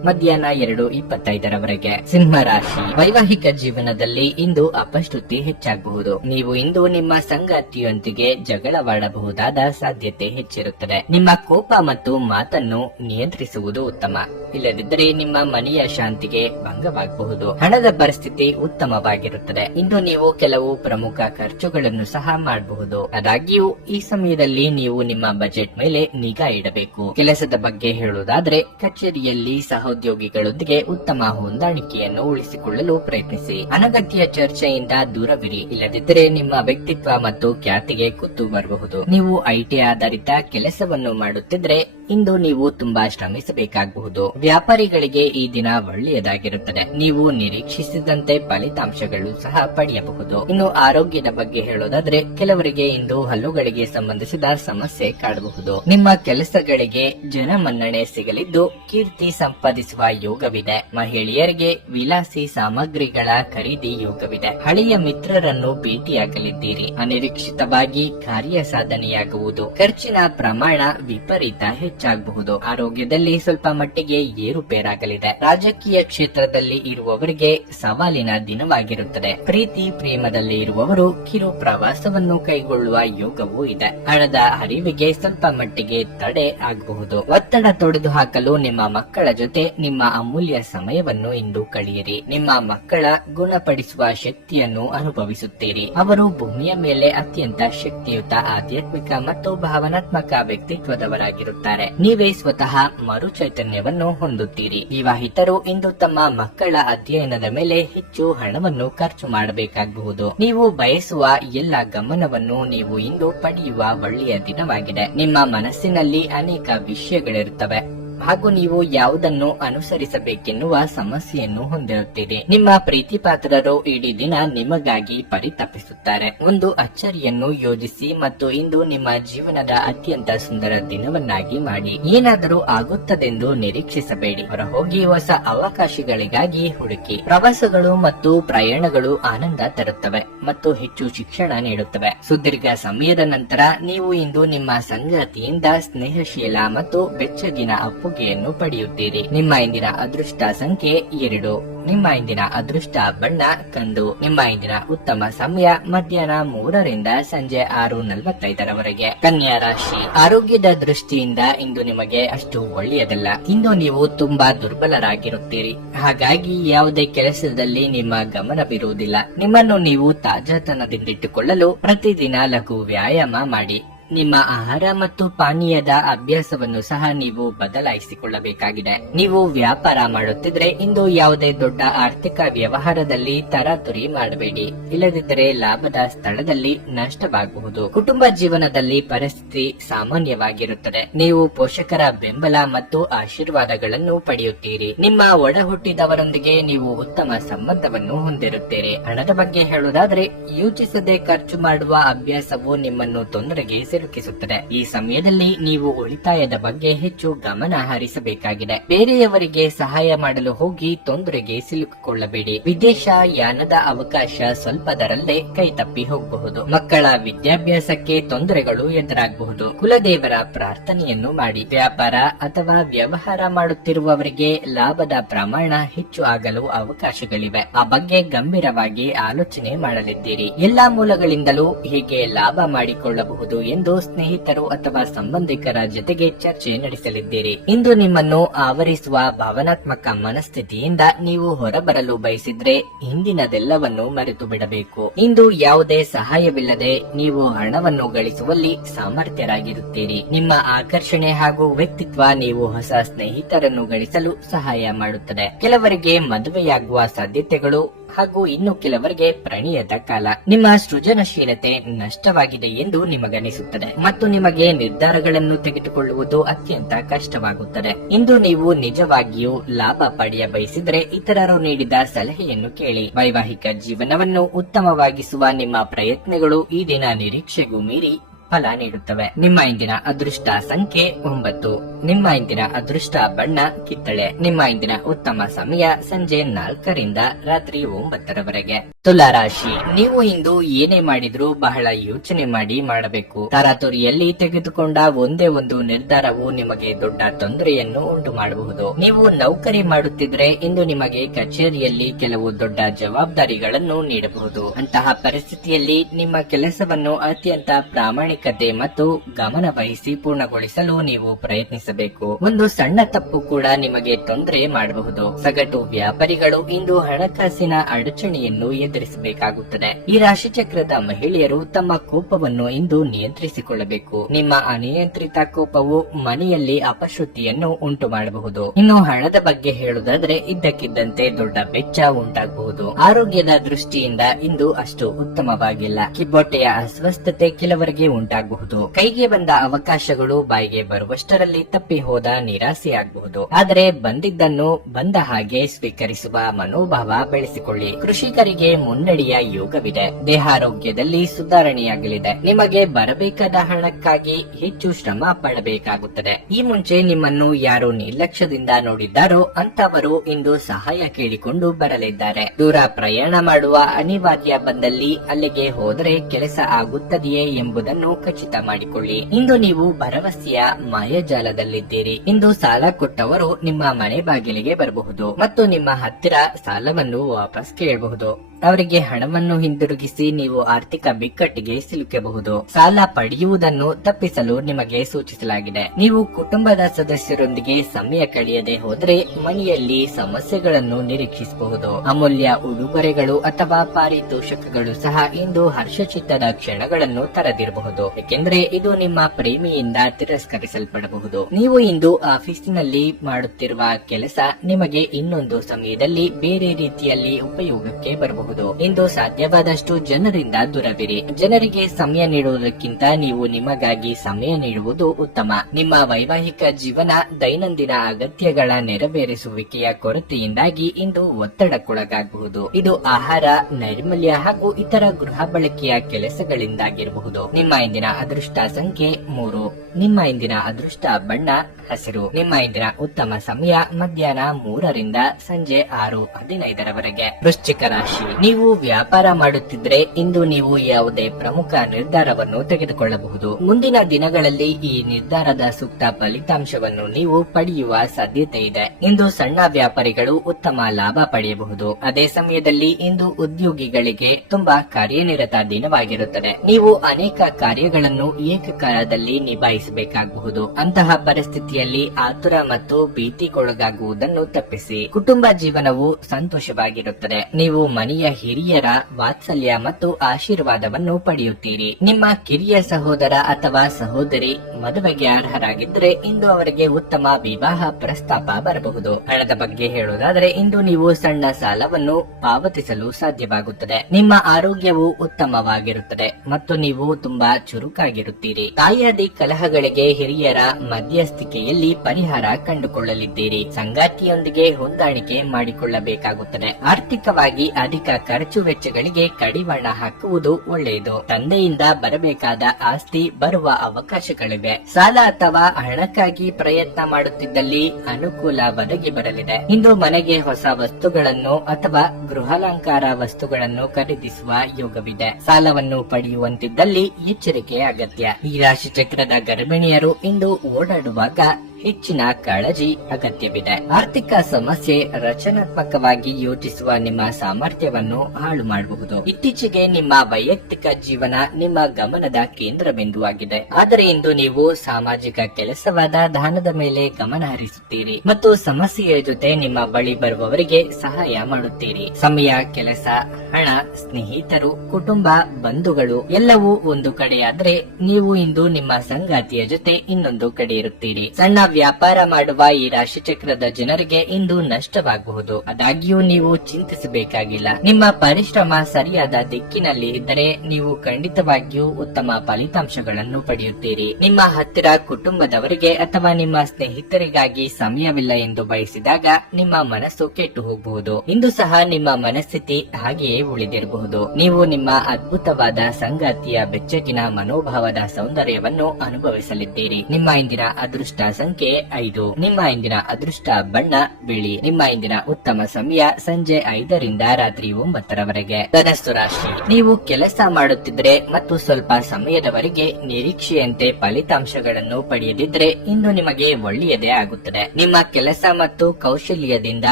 ಮಧ್ಯಾಹ್ನ 2:25 ಸಿಂಹ ರಾಶಿ, ವೈವಾಹಿಕ ಜೀವನದಲ್ಲಿ ಇಂದು ಅಪಶ್ರುತಿ ಹೆಚ್ಚಾಗಬಹುದು. ನೀವು ಇಂದು ನಿಮ್ಮ ಸಂಗಾತಿಯೊಂದಿಗೆ ಜಗಳವಾಡಬಹುದಾದ ಸಾಧ್ಯತೆ ಹೆಚ್ಚಿರುತ್ತದೆ. ನಿಮ್ಮ ಕೋಪ ಮತ್ತು ಮಾತನ್ನು ನಿಯಂತ್ರಿಸುವುದು ಉತ್ತಮ, ಇಲ್ಲದಿದ್ದರೆ ನಿಮ್ಮ ಮನೆಯ ಶಾಂತಿಗೆ ಭಂಗವಾಗಬಹುದು. ಹಣದ ಪರಿಸ್ಥಿತಿ ಉತ್ತಮವಾಗಿರುತ್ತದೆ. ಇಂದು ನೀವು ಕೆಲವು ಪ್ರಮುಖ ಖರ್ಚುಗಳನ್ನು ಸಹ ಮಾಡಬಹುದು. ಆದಾಗ್ಯೂ ಈ ಸಮಯದಲ್ಲಿ ನೀವು ನಿಮ್ಮ ಬಜೆಟ್ ಮೇಲೆ ನಿಗಾ ಇಡಬೇಕು. ಕೆಲಸದ ಬಗ್ಗೆ ಹೇಳುವುದಾದ್ರೆ, ಕಚೇರಿಯಲ್ಲಿ ಸಹೋದ್ಯೋಗಿಗಳೊಂದಿಗೆ ಉತ್ತಮ ಹೊಂದಾಣಿಕೆಯನ್ನು ಉಳಿಸಿಕೊಳ್ಳಲು ಪ್ರಯತ್ನಿಸಿ. ಅನಗತ್ಯ ಚರ್ಚೆಯಿಂದ ದೂರವಿರಿ, ಇಲ್ಲದಿದ್ದರೆ ನಿಮ್ಮ ವ್ಯಕ್ತಿತ್ವ ಮತ್ತು ಖ್ಯಾತಿಗೆ ಕುತ್ತು ಬರಬಹುದು. ನೀವು ಐಟಿ ಆಧಾರಿತ ಕೆಲಸವನ್ನು ಮಾಡುತ್ತಿದ್ರೆ ಇಂದು ನೀವು ತುಂಬಾ ಶ್ರಮಿಸಬೇಕಾಗಬಹುದು. ವ್ಯಾಪಾರಿಗಳಿಗೆ ಈ ದಿನ ಒಳ್ಳೆಯದಾಗಿರುತ್ತದೆ. ನೀವು ನಿರೀಕ್ಷಿಸಿದಂತೆ ಫಲಿತಾಂಶಗಳು ಸಹ ಪಡೆಯಬಹುದು. ಇನ್ನು ಆರೋಗ್ಯದ ಬಗ್ಗೆ ಹೇಳೋದಾದ್ರೆ, ಕೆಲವರಿಗೆ ಇಂದು ಹಲ್ಲುಗಳಿಗೆ ಸಂಬಂಧಿಸಿದ ಸಮಸ್ಯೆ ಕಾಡಬಹುದು. ನಿಮ್ಮ ಕೆಲಸಗಳಿಗೆ ಜನಮನ್ನಣೆ ಸಿಗಲಿದ್ದು ಕೀರ್ತಿ ಸಂಪಾದಿಸುವ ಯೋಗವಿದೆ. ಮಹಿಳೆಯರಿಗೆ ವಿಲಾಸಿ ಸಾಮಗ್ರಿಗಳ ಖರೀದಿ ಯೋಗವಿದೆ. ಹಳೆಯ ಮಿತ್ರರನ್ನು ಭೇಟಿಯಾಗಲಿದ್ದೀರಿ. ಅನಿರೀಕ್ಷಿತವಾಗಿ ಕಾರ್ಯ ಸಾಧನೆಯಾಗುವುದು. ಖರ್ಚಿನ ಪ್ರಮಾಣ ವಿಪರೀತ ಹೆಚ್ಚಾಗಬಹುದು. ಆರೋಗ್ಯದಲ್ಲಿ ಸ್ವಲ್ಪ ಮಟ್ಟಿಗೆ ಏರುಪೇರಾಗಲಿದೆ. ರಾಜಕೀಯ ಕ್ಷೇತ್ರದಲ್ಲಿ ಇರುವವರಿಗೆ ಸವಾಲಿನ ದಿನವಾಗಿರುತ್ತದೆ. ಪ್ರೀತಿ ಪ್ರೇಮದಲ್ಲಿ ಇರುವವರು ಕಿರು ಪ್ರವಾಸವನ್ನು ಕೈಗೊಳ್ಳುವ ಯೋಗವೂ ಇದೆ. ಹಣದ ಹರಿವಿಗೆ ಸ್ವಲ್ಪ ಮಟ್ಟಿಗೆ ತಡೆ ಆಗಬಹುದು. ಒತ್ತಡ ತೊಡೆದು ಹಾಕಲು ನಿಮ್ಮ ಮಕ್ಕಳ ಜೊತೆ ನಿಮ್ಮ ಅಮೂಲ್ಯ ಸಮಯವನ್ನು ಇಂದು ಕಳೆಯಿರಿ. ನಿಮ್ಮ ಮಕ್ಕಳ ಗುಣಪಡಿಸುವ ಶಕ್ತಿಯನ್ನು ಅನುಭವಿಸುತ್ತೀರಿ. ಅವರು ಭೂಮಿಯ ಮೇಲೆ ಅತ್ಯಂತ ಶಕ್ತಿಯುತ ಆಧ್ಯಾತ್ಮಿಕ ಮತ್ತು ಭಾವನಾತ್ಮಕ ವ್ಯಕ್ತಿತ್ವದವರಾಗಿರುತ್ತಾರೆ. ನೀವೇ ಸ್ವತಃ ಮರು ಚೈತನ್ಯವನ್ನು ಹೊಂದುತ್ತೀರಿ. ವಿವಾಹಿತರು ಇಂದು ತಮ್ಮ ಮಕ್ಕಳ ಅಧ್ಯಯನದ ಮೇಲೆ ಹೆಚ್ಚು ಹಣವನ್ನು ಖರ್ಚು ಮಾಡಬೇಕಾಗಬಹುದು. ನೀವು ಬಯಸುವ ಎಲ್ಲ ಗಮನವನ್ನು ನೀವು ಇಂದು ಪಡೆಯುವ ಒಳ್ಳೆಯ ದಿನವಾಗಿದೆ. ನಿಮ್ಮ ಮನಸ್ಸಿನಲ್ಲಿ ಅನೇಕ ವಿಷಯಗಳಿರುತ್ತವೆ ಹಾಗೂ ನೀವು ಯಾವುದನ್ನು ಅನುಸರಿಸಬೇಕೆನ್ನುವ ಸಮಸ್ಯೆಯನ್ನು ಹೊಂದಿರುತ್ತೀರಿ. ನಿಮ್ಮ ಪ್ರೀತಿ ಪಾತ್ರರು ಇಡೀ ದಿನ ನಿಮಗಾಗಿ ಪರಿತಪಿಸುತ್ತಾರೆ. ಒಂದು ಅಚ್ಚರಿಯನ್ನು ಯೋಜಿಸಿ ಮತ್ತು ಇಂದು ನಿಮ್ಮ ಜೀವನದ ಅತ್ಯಂತ ಸುಂದರ ದಿನವನ್ನಾಗಿ ಮಾಡಿ. ಏನಾದರೂ ಆಗುತ್ತದೆಂದು ನಿರೀಕ್ಷಿಸಬೇಡಿ. ಹೊರಹೋಗಿ ಹೊಸ ಅವಕಾಶಗಳಿಗಾಗಿ ಹುಡುಕಿ. ಪ್ರವಾಸಗಳು ಮತ್ತು ಪ್ರಯಾಣಗಳು ಆನಂದ ತರುತ್ತವೆ ಮತ್ತು ಹೆಚ್ಚು ಶಿಕ್ಷಣ ನೀಡುತ್ತವೆ. ಸುದೀರ್ಘ ಸಮಯದ ನಂತರ ನೀವು ಇಂದು ನಿಮ್ಮ ಸಂಗಾತಿಯಿಂದ ಸ್ನೇಹಶೀಲ ಮತ್ತು ಬೆಚ್ಚಗಿನ ಅಪ್ಪುಗೆಯನ್ನು ಪಡೆಯುತ್ತೀರಿ. ನಿಮ್ಮ ಇಂದಿನ ಅದೃಷ್ಟ ಸಂಖ್ಯೆ 2. ನಿಮ್ಮ ಇಂದಿನ ಅದೃಷ್ಟ ಬಣ್ಣ ಕಂದು. ನಿಮ್ಮ ಇಂದಿನ ಉತ್ತಮ ಸಮಯ ಮಧ್ಯಾಹ್ನ 3ರಿಂದ ಸಂಜೆ 6:45 ಕನ್ಯಾ ರಾಶಿ, ಆರೋಗ್ಯದ ದೃಷ್ಟಿಯಿಂದ ಇಂದು ನಿಮಗೆ ಅಷ್ಟು ಒಳ್ಳೆಯದಲ್ಲ. ಇಂದು ನೀವು ತುಂಬಾ ದುರ್ಬಲರಾಗಿರುತ್ತೀರಿ. ಹಾಗಾಗಿ ಯಾವುದೇ ಕೆಲಸದಲ್ಲಿ ನಿಮ್ಮ ಗಮನವಿರುವುದಿಲ್ಲ. ನಿಮ್ಮನ್ನು ನೀವು ತಾಜಾತನದಿಂದಿಟ್ಟುಕೊಳ್ಳಲು ಪ್ರತಿದಿನ ಲಘು ವ್ಯಾಯಾಮ ಮಾಡಿ. ನಿಮ್ಮ ಆಹಾರ ಮತ್ತು ಪಾನೀಯದ ಅಭ್ಯಾಸವನ್ನು ಸಹ ನೀವು ಬದಲಾಯಿಸಿಕೊಳ್ಳಬೇಕಾಗಿದೆ. ನೀವು ವ್ಯಾಪಾರ ಮಾಡುತ್ತಿದ್ರೆ ಇಂದು ಯಾವುದೇ ದೊಡ್ಡ ಆರ್ಥಿಕ ವ್ಯವಹಾರದಲ್ಲಿ ತರಾತುರಿ ಮಾಡಬೇಡಿ, ಇಲ್ಲದಿದ್ದರೆ ಲಾಭದ ಸ್ಥಳದಲ್ಲಿ ನಷ್ಟವಾಗಬಹುದು. ಕುಟುಂಬ ಜೀವನದಲ್ಲಿ ಪರಿಸ್ಥಿತಿ ಸಾಮಾನ್ಯವಾಗಿರುತ್ತದೆ. ನೀವು ಪೋಷಕರ ಬೆಂಬಲ ಮತ್ತು ಆಶೀರ್ವಾದಗಳನ್ನು ಪಡೆಯುತ್ತೀರಿ. ನಿಮ್ಮ ಒಡ ಹುಟ್ಟಿದವರೊಂದಿಗೆ ನೀವು ಉತ್ತಮ ಸಂಬಂಧವನ್ನು ಹೊಂದಿರುತ್ತೀರಿ. ಹಣದ ಬಗ್ಗೆ ಹೇಳುವುದಾದ್ರೆ, ಯೋಚಿಸದೆ ಖರ್ಚು ಮಾಡುವ ಅಭ್ಯಾಸವು ನಿಮ್ಮನ್ನು ತೊಂದರೆಗೆ ಸಿಲುಕಿಸುತ್ತದೆ. ಈ ಸಮಯದಲ್ಲಿ ನೀವು ಉಳಿತಾಯದ ಬಗ್ಗೆ ಹೆಚ್ಚು ಗಮನ ಹರಿಸಬೇಕಾಗಿದೆ. ಬೇರೆಯವರಿಗೆ ಸಹಾಯ ಮಾಡಲು ಹೋಗಿ ತೊಂದರೆಗೆ ಸಿಲುಕಿಕೊಳ್ಳಬೇಡಿ. ವಿದೇಶ ಯಾನದ ಅವಕಾಶ ಸ್ವಲ್ಪದರಲ್ಲೇ ಕೈತಪ್ಪಿ ಹೋಗಬಹುದು. ಮಕ್ಕಳ ವಿದ್ಯಾಭ್ಯಾಸಕ್ಕೆ ತೊಂದರೆಗಳು ಎದುರಾಗಬಹುದು. ಕುಲದೇವರ ಪ್ರಾರ್ಥನೆಯನ್ನು ಮಾಡಿ. ವ್ಯಾಪಾರ ಅಥವಾ ವ್ಯವಹಾರ ಮಾಡುತ್ತಿರುವವರಿಗೆ ಲಾಭದ ಪ್ರಮಾಣ ಹೆಚ್ಚು ಆಗಲು ಅವಕಾಶಗಳಿವೆ. ಆ ಬಗ್ಗೆ ಗಂಭೀರವಾಗಿ ಆಲೋಚನೆ ಮಾಡಲಿದ್ದೀರಿ. ಎಲ್ಲಾ ಮೂಲಗಳಿಂದಲೂ ಹೇಗೆ ಲಾಭ ಮಾಡಿಕೊಳ್ಳಬಹುದು ಎಂದು ಸ್ನೇಹಿತರು ಅಥವಾ ಸಂಬಂಧಿಕರ ಜೊತೆಗೆ ಚರ್ಚೆ ನಡೆಸಲಿದ್ದೀರಿ. ಇಂದು ನಿಮ್ಮನ್ನು ಆವರಿಸುವ ಭಾವನಾತ್ಮಕ ಮನಸ್ಥಿತಿಯಿಂದ ನೀವು ಹೊರಬರಲು ಬಯಸಿದ್ರೆ ಹಿಂದಿನದೆಲ್ಲವನ್ನು ಮರೆತು ಬಿಡಬೇಕು. ಇಂದು ಯಾವುದೇ ಸಹಾಯವಿಲ್ಲದೆ ನೀವು ಹಣವನ್ನು ಗಳಿಸುವಲ್ಲಿ ಸಾಮರ್ಥ್ಯರಾಗಿರುತ್ತೀರಿ. ನಿಮ್ಮ ಆಕರ್ಷಣೆ ಹಾಗೂ ವ್ಯಕ್ತಿತ್ವ ನೀವು ಹೊಸ ಸ್ನೇಹಿತರನ್ನು ಗಳಿಸಲು ಸಹಾಯ ಮಾಡುತ್ತದೆ. ಕೆಲವರಿಗೆ ಮದುವೆಯಾಗುವ ಸಾಧ್ಯತೆಗಳು ಹಾಗೂ ಇನ್ನು ಕೆಲವರಿಗೆ ಪ್ರಣಯದ ಕಾಲ. ನಿಮ್ಮ ಸೃಜನಶೀಲತೆ ನಷ್ಟವಾಗಿದೆ ಎಂದು ನಿಮಗನಿಸುತ್ತದೆ ಮತ್ತು ನಿಮಗೆ ನಿರ್ಧಾರಗಳನ್ನು ತೆಗೆದುಕೊಳ್ಳುವುದು ಅತ್ಯಂತ ಕಷ್ಟವಾಗುತ್ತದೆ. ಇಂದು ನೀವು ನಿಜವಾಗಿಯೂ ಲಾಭ ಪಡೆಯ ಬಯಸಿದರೆ ಇತರರು ನೀಡಿದ ಸಲಹೆಯನ್ನು ಕೇಳಿ. ವೈವಾಹಿಕ ಜೀವನವನ್ನು ಉತ್ತಮವಾಗಿಸುವ ನಿಮ್ಮ ಪ್ರಯತ್ನಗಳು ಈ ದಿನ ನಿರೀಕ್ಷೆಗೂ ಮೀರಿ ಫಲ ನೀಡುತ್ತವೆ. ನಿಮ್ಮ ಇಂದಿನ ಅದೃಷ್ಟ ಸಂಖ್ಯೆ 9. ನಿಮ್ಮ ಇಂದಿನ ಅದೃಷ್ಟ ಬಣ್ಣ ಕಿತ್ತಳೆ. ನಿಮ್ಮ ಇಂದಿನ ಉತ್ತಮ ಸಮಯ ಸಂಜೆ 4ರಿಂದ ರಾತ್ರಿ 9ರವರೆಗೆ. ತುಲಾ ರಾಶಿ, ನೀವು ಇಂದು ಏನೇ ಮಾಡಿದ್ರೂ ಬಹಳ ಯೋಚನೆ ಮಾಡಿ ಮಾಡಬೇಕು. ತರಾತುರಿಯಲ್ಲಿ ತೆಗೆದುಕೊಂಡ ಒಂದೇ ಒಂದು ನಿರ್ಧಾರವು ನಿಮಗೆ ದೊಡ್ಡ ತೊಂದರೆಯನ್ನು ಉಂಟು ಮಾಡಬಹುದು. ನೀವು ನೌಕರಿ ಮಾಡುತ್ತಿದ್ರೆ ಇಂದು ನಿಮಗೆ ಕಚೇರಿಯಲ್ಲಿ ಕೆಲವು ದೊಡ್ಡ ಜವಾಬ್ದಾರಿಗಳನ್ನು ನೀಡಬಹುದು. ಅಂತಹ ಪರಿಸ್ಥಿತಿಯಲ್ಲಿ ನಿಮ್ಮ ಕೆಲಸವನ್ನು ಅತ್ಯಂತ ಪ್ರಾಮಾಣಿಕತೆ ಮತ್ತು ಗಮನ ವಹಿಸಿ ಪೂರ್ಣಗೊಳಿಸಲು ನೀವು ಪ್ರಯತ್ನಿಸಬೇಕು. ಒಂದು ಸಣ್ಣ ತಪ್ಪು ಕೂಡ ನಿಮಗೆ ತೊಂದರೆ ಮಾಡಬಹುದು. ಸಗಟು ವ್ಯಾಪಾರಿಗಳು ಇಂದು ಹಣಕಾಸಿನ ಅಡಚಣೆಯನ್ನು ಎದುರಿಸಬೇಕಾಗುತ್ತದೆ. ಈ ರಾಶಿ ಚಕ್ರದ ಮಹಿಳೆಯರು ತಮ್ಮ ಕೋಪವನ್ನು ಇಂದು ನಿಯಂತ್ರಿಸಿಕೊಳ್ಳಬೇಕು. ನಿಮ್ಮ ಅನಿಯಂತ್ರಿತ ಕೋಪವು ಮನೆಯಲ್ಲಿ ಅಪಶೃತಿಯನ್ನು ಉಂಟು ಮಾಡಬಹುದು. ಇನ್ನು ಹಣದ ಬಗ್ಗೆ ಹೇಳುವುದಾದ್ರೆ ಇದ್ದಕ್ಕಿದ್ದಂತೆ ದೊಡ್ಡ ವೆಚ್ಚ ಉಂಟಾಗಬಹುದು. ಆರೋಗ್ಯದ ದೃಷ್ಟಿಯಿಂದ ಇಂದು ಅಷ್ಟು ಉತ್ತಮವಾಗಿಲ್ಲ. ಕಿಬ್ಬೊಟ್ಟೆಯ ಅಸ್ವಸ್ಥತೆ ಕೆಲವರಿಗೆ ಉಂಟಾಗಬಹುದು. ಕೈಗೆ ಬಂದ ಅವಕಾಶಗಳು ಬಾಯಿಗೆ ಬರುವಷ್ಟರಲ್ಲಿ ತಪ್ಪಿ ಹೋದ ನಿರಾಸೆಯಾಗಬಹುದು. ಆದರೆ ಬಂದಿದ್ದನ್ನು ಬಂದ ಹಾಗೆ ಸ್ವೀಕರಿಸುವ ಮನೋಭಾವ ಬೆಳೆಸಿಕೊಳ್ಳಿ. ಕೃಷಿಕರಿಗೆ ಮುನ್ನಡೆಯ ಯೋಗವಿದೆ. ದೇಹಾರೋಗ್ಯದಲ್ಲಿ ಸುಧಾರಣೆಯಾಗಲಿದೆ. ನಿಮಗೆ ಬರಬೇಕಾದ ಹಣಕ್ಕಾಗಿ ಹೆಚ್ಚು ಶ್ರಮ ಪಡಬೇಕಾಗುತ್ತದೆ. ಈ ಮುಂಚೆ ನಿಮ್ಮನ್ನು ಯಾರು ನಿರ್ಲಕ್ಷ್ಯದಿಂದ ನೋಡಿದ್ದಾರೋ ಅಂತವರು ಇಂದು ಸಹಾಯ ಕೇಳಿಕೊಂಡು ಬರಲಿದ್ದಾರೆ. ದೂರ ಪ್ರಯಾಣ ಮಾಡುವ ಅನಿವಾರ್ಯ ಬಂದಲ್ಲಿ ಅಲ್ಲಿಗೆ ಹೋದರೆ ಕೆಲಸ ಆಗುತ್ತದೆಯೇ ಎಂಬುದನ್ನು ಖಚಿತ ಮಾಡಿಕೊಳ್ಳಿ. ಇಂದು ನೀವು ಭರವಸೆಯ ಮಾಯಾಜಾಲದಲ್ಲಿದ್ದೀರಿ. ಇಂದು ಸಾಲ ಕೊಟ್ಟವರು ನಿಮ್ಮ ಮನೆ ಬಾಗಿಲಿಗೆ ಬರಬಹುದು ಮತ್ತು ನಿಮ್ಮ ಹತ್ತಿರ ಸಾಲವನ್ನು ವಾಪಸ್ ಕೇಳಬಹುದು. ಅವರಿಗೆ ಹಣವನ್ನು ಹಿಂದಿರುಗಿಸಿ ನೀವು ಆರ್ಥಿಕ ಬಿಕ್ಕಟ್ಟಿಗೆ ಸಿಲುಕಬಹುದು. ಸಾಲ ಪಡೆಯುವುದನ್ನು ತಪ್ಪಿಸಲು ನಿಮಗೆ ಸೂಚಿಸಲಾಗಿದೆ. ನೀವು ಕುಟುಂಬದ ಸದಸ್ಯರೊಂದಿಗೆ ಸಮಯ ಕಳೆಯದೆ ಹೋದರೆ ಮನೆಯಲ್ಲಿ ಸಮಸ್ಯೆಗಳನ್ನು ನಿರೀಕ್ಷಿಸಬಹುದು. ಅಮೂಲ್ಯ ಉಡುಗೊರೆಗಳು ಅಥವಾ ಪಾರಿತೋಷಕಗಳು ಸಹ ಇಂದು ಹರ್ಷಚಿತ್ತದ ಕ್ಷಣಗಳನ್ನು ತರದಿರಬಹುದು, ಏಕೆಂದರೆ ಇದು ನಿಮ್ಮ ಪ್ರೇಮಿಯಿಂದ ತಿರಸ್ಕರಿಸಲ್ಪಡಬಹುದು. ನೀವು ಇಂದು ಆಫೀಸಿನಲ್ಲಿ ಮಾಡುತ್ತಿರುವ ಕೆಲಸ ನಿಮಗೆ ಇನ್ನೊಂದು ಸಮಯದಲ್ಲಿ ಬೇರೆ ರೀತಿಯಲ್ಲಿ ಉಪಯೋಗಕ್ಕೆ ಬರಬಹುದು. ಇಂದು ಸಾಧ್ಯವಾದಷ್ಟು ಜನರಿಂದ ದೂರವಿರಿ. ಜನರಿಗೆ ಸಮಯ ನೀಡುವುದಕ್ಕಿಂತ ನೀವು ನಿಮಗಾಗಿ ಸಮಯ ನೀಡುವುದು ಉತ್ತಮ. ನಿಮ್ಮ ವೈವಾಹಿಕ ಜೀವನ ದೈನಂದಿನ ಅಗತ್ಯಗಳ ನೆರವೇರಿಸುವಿಕೆಯ ಕೊರತೆಯಿಂದಾಗಿ ಇಂದು ಒತ್ತಡಕ್ಕೊಳಗಾಗಬಹುದು. ಇದು ಆಹಾರ, ನೈರ್ಮಲ್ಯ ಹಾಗೂ ಇತರ ಗೃಹ ಬಳಕೆಯ ಕೆಲಸಗಳಿಂದಾಗಿರಬಹುದು. ನಿಮ್ಮ ಇಂದಿನ ಅದೃಷ್ಟ ಸಂಖ್ಯೆ 3. ನಿಮ್ಮ ಇಂದಿನ ಅದೃಷ್ಟ ಬಣ್ಣ ಹಸಿರು. ನಿಮ್ಮ ಇಂದಿನ ಉತ್ತಮ ಸಮಯ ಮಧ್ಯಾಹ್ನ 3ರಿಂದ ಸಂಜೆ 6:15ರವರೆಗೆ. ವೃಶ್ಚಿಕ ರಾಶಿ, ನೀವು ವ್ಯಾಪಾರ ಮಾಡುತ್ತಿದ್ರೆ ಇಂದು ನೀವು ಯಾವುದೇ ಪ್ರಮುಖ ನಿರ್ಧಾರವನ್ನು ತೆಗೆದುಕೊಳ್ಳಬಹುದು. ಮುಂದಿನ ದಿನಗಳಲ್ಲಿ ಈ ನಿರ್ಧಾರದ ಸೂಕ್ತ ಫಲಿತಾಂಶವನ್ನು ನೀವು ಪಡೆಯುವ ಸಾಧ್ಯತೆ ಇದೆ. ಇಂದು ಸಣ್ಣ ವ್ಯಾಪಾರಿಗಳು ಉತ್ತಮ ಲಾಭ ಪಡೆಯಬಹುದು. ಅದೇ ಸಮಯದಲ್ಲಿ ಇಂದು ಉದ್ಯೋಗಿಗಳಿಗೆ ತುಂಬಾ ಕಾರ್ಯನಿರತ ದಿನವಾಗಿರುತ್ತದೆ. ನೀವು ಅನೇಕ ಕಾರ್ಯಗಳನ್ನು ಏಕಕಾಲದಲ್ಲಿ ನಿಭಾಯಿಸಬೇಕಾಗಬಹುದು. ಅಂತಹ ಪರಿಸ್ಥಿತಿಯಲ್ಲಿ ಆತುರ ಮತ್ತು ಭೀತಿಗೊಳಗಾಗುವುದನ್ನು ತಪ್ಪಿಸಿ. ಕುಟುಂಬ ಜೀವನವು ಸಂತೋಷವಾಗಿರುತ್ತದೆ. ನೀವು ಮನೆಯ ಹಿರಿಯರ ವಾತ್ಸಲ್ಯ ಮತ್ತು ಆಶೀರ್ವಾದವನ್ನು ಪಡೆಯುತ್ತೀರಿ. ನಿಮ್ಮ ಕಿರಿಯ ಸಹೋದರ ಅಥವಾ ಸಹೋದರಿ ಮದುವೆಗೆ ಅರ್ಹರಾಗಿದ್ದರೆ ಇಂದು ಅವರಿಗೆ ಉತ್ತಮ ವಿವಾಹ ಪ್ರಸ್ತಾಪ ಬರಬಹುದು. ಹಣದ ಬಗ್ಗೆ ಹೇಳುವುದಾದರೆ ಇಂದು ನೀವು ಸಣ್ಣ ಸಾಲವನ್ನು ಪಾವತಿಸಲು ಸಾಧ್ಯವಾಗುತ್ತದೆ. ನಿಮ್ಮ ಆರೋಗ್ಯವು ಉತ್ತಮವಾಗಿರುತ್ತದೆ ಮತ್ತು ನೀವು ತುಂಬಾ ಚುರುಕಾಗಿರುತ್ತೀರಿ. ತಾಯಾದಿ ಕಲಹಗಳಿಗೆ ಹಿರಿಯರ ಮಧ್ಯಸ್ಥಿಕೆಯಲ್ಲಿ ಪರಿಹಾರ ಕಂಡುಕೊಳ್ಳಲಿದ್ದೀರಿ. ಸಂಗಾತಿಯೊಂದಿಗೆ ಹೊಂದಾಣಿಕೆ ಮಾಡಿಕೊಳ್ಳಬೇಕಾಗುತ್ತದೆ. ಆರ್ಥಿಕವಾಗಿ ಅಧಿಕ ಖರ್ಚು ವೆಚ್ಚಗಳಿಗೆ ಕಡಿವಾಣ ಹಾಕುವುದು ಒಳ್ಳೆಯದು. ತಂದೆಯಿಂದ ಬರಬೇಕಾದ ಆಸ್ತಿ ಬರುವ ಅವಕಾಶಗಳಿವೆ. ಸಾಲ ಅಥವಾ ಹಣಕ್ಕಾಗಿ ಪ್ರಯತ್ನ ಮಾಡುತ್ತಿದ್ದಲ್ಲಿ ಅನುಕೂಲ ಒದಗಿ ಬರಲಿದೆ. ಇಂದು ಮನೆಗೆ ಹೊಸ ವಸ್ತುಗಳನ್ನು ಅಥವಾ ಗೃಹಾಲಂಕಾರ ವಸ್ತುಗಳನ್ನು ಖರೀದಿಸುವ ಯೋಗವಿದೆ. ಸಾಲವನ್ನು ಪಡೆಯುವಂತಿದ್ದಲ್ಲಿ ಎಚ್ಚರಿಕೆ ಅಗತ್ಯ. ಈ ರಾಶಿ ಚಕ್ರದ ಗರ್ಭಿಣಿಯರು ಇಂದು ಓಡಾಡುವಾಗ ಹೆಚ್ಚಿನ ಕಾಳಜಿ ಅಗತ್ಯವಿದೆ. ಆರ್ಥಿಕ ಸಮಸ್ಯೆ ರಚನಾತ್ಮಕವಾಗಿ ಯೋಚಿಸುವ ನಿಮ್ಮ ಸಾಮರ್ಥ್ಯವನ್ನು ಹಾಳು ಮಾಡಬಹುದು. ಇತ್ತೀಚೆಗೆ ನಿಮ್ಮ ವೈಯಕ್ತಿಕ ಜೀವನ ನಿಮ್ಮ ಗಮನದ ಕೇಂದ್ರ ಬಿಂದುವಾಗಿದೆ. ಆದರೆ ಇಂದು ನೀವು ಸಾಮಾಜಿಕ ಕೆಲಸವಾದ ದಾನದ ಮೇಲೆ ಗಮನ ಹರಿಸುತ್ತೀರಿ ಮತ್ತು ಸಮಸ್ಯೆಯ ಜೊತೆ ನಿಮ್ಮ ಬಳಿ ಬರುವವರಿಗೆ ಸಹಾಯ ಮಾಡುತ್ತೀರಿ. ಸಮಯ, ಕೆಲಸ, ಹಣ, ಸ್ನೇಹಿತರು, ಕುಟುಂಬ, ಬಂಧುಗಳು ಎಲ್ಲವೂ ಒಂದು ಕಡೆಯಾದರೆ ನೀವು ಇಂದು ನಿಮ್ಮ ಸಂಗಾತಿಯ ಜೊತೆ ಇನ್ನೊಂದು ಕಡೆ ಇರುತ್ತೀರಿ. ಸಣ್ಣ ವ್ಯಾಪಾರ ಮಾಡುವ ಈ ರಾಶಿಚಕ್ರದ ಜನರಿಗೆ ಇಂದು ನಷ್ಟವಾಗಬಹುದು. ಆದಾಗ್ಯೂ ನೀವು ಚಿಂತಿಸಬೇಕಾಗಿಲ್ಲ. ನಿಮ್ಮ ಪರಿಶ್ರಮ ಸರಿಯಾದ ದಿಕ್ಕಿನಲ್ಲಿ ಇದ್ದರೆ ನೀವು ಖಂಡಿತವಾಗಿಯೂ ಉತ್ತಮ ಫಲಿತಾಂಶಗಳನ್ನು ಪಡೆಯುತ್ತೀರಿ. ನಿಮ್ಮ ಹತ್ತಿರ ಕುಟುಂಬದವರಿಗೆ ಅಥವಾ ನಿಮ್ಮ ಸ್ನೇಹಿತರಿಗಾಗಿ ಸಮಯವಿಲ್ಲ ಎಂದು ಬಯಸಿದಾಗ ನಿಮ್ಮ ಮನಸ್ಸು ಕೆಟ್ಟು ಹೋಗಬಹುದು. ಇಂದು ಸಹ ನಿಮ್ಮ ಮನಸ್ಥಿತಿ ಹಾಗೆಯೇ ಉಳಿದಿರಬಹುದು. ನೀವು ನಿಮ್ಮ ಅದ್ಭುತವಾದ ಸಂಗಾತಿಯ ಬೆಚ್ಚಗಿನ ಮನೋಭಾವದ ಸೌಂದರ್ಯವನ್ನು ಅನುಭವಿಸಲಿದ್ದೀರಿ. ನಿಮ್ಮ ಇಂದಿನ ಅದೃಷ್ಟ ಸಂಖ್ಯೆ 5. ನಿಮ್ಮ ಇಂದಿನ ಅದೃಷ್ಟ ಬಣ್ಣ ಬಿಳಿ. ನಿಮ್ಮ ಇಂದಿನ ಉತ್ತಮ ಸಮಯ ಸಂಜೆ 5ರಿಂದ ರಾತ್ರಿ 9ರವರೆಗೆ. ಧನಸ್ಸು ರಾಶಿ, ನೀವು ಕೆಲಸ ಮಾಡುತ್ತಿದ್ರೆ ಮತ್ತು ಸ್ವಲ್ಪ ಸಮಯದವರೆಗೆ ನಿರೀಕ್ಷೆಯಂತೆ ಫಲಿತಾಂಶಗಳನ್ನು ಪಡೆಯದಿದ್ರೆ ಇಂದು ನಿಮಗೆ ಒಳ್ಳೆಯದೇ ಆಗುತ್ತದೆ. ನಿಮ್ಮ ಕೆಲಸ ಮತ್ತು ಕೌಶಲ್ಯದಿಂದ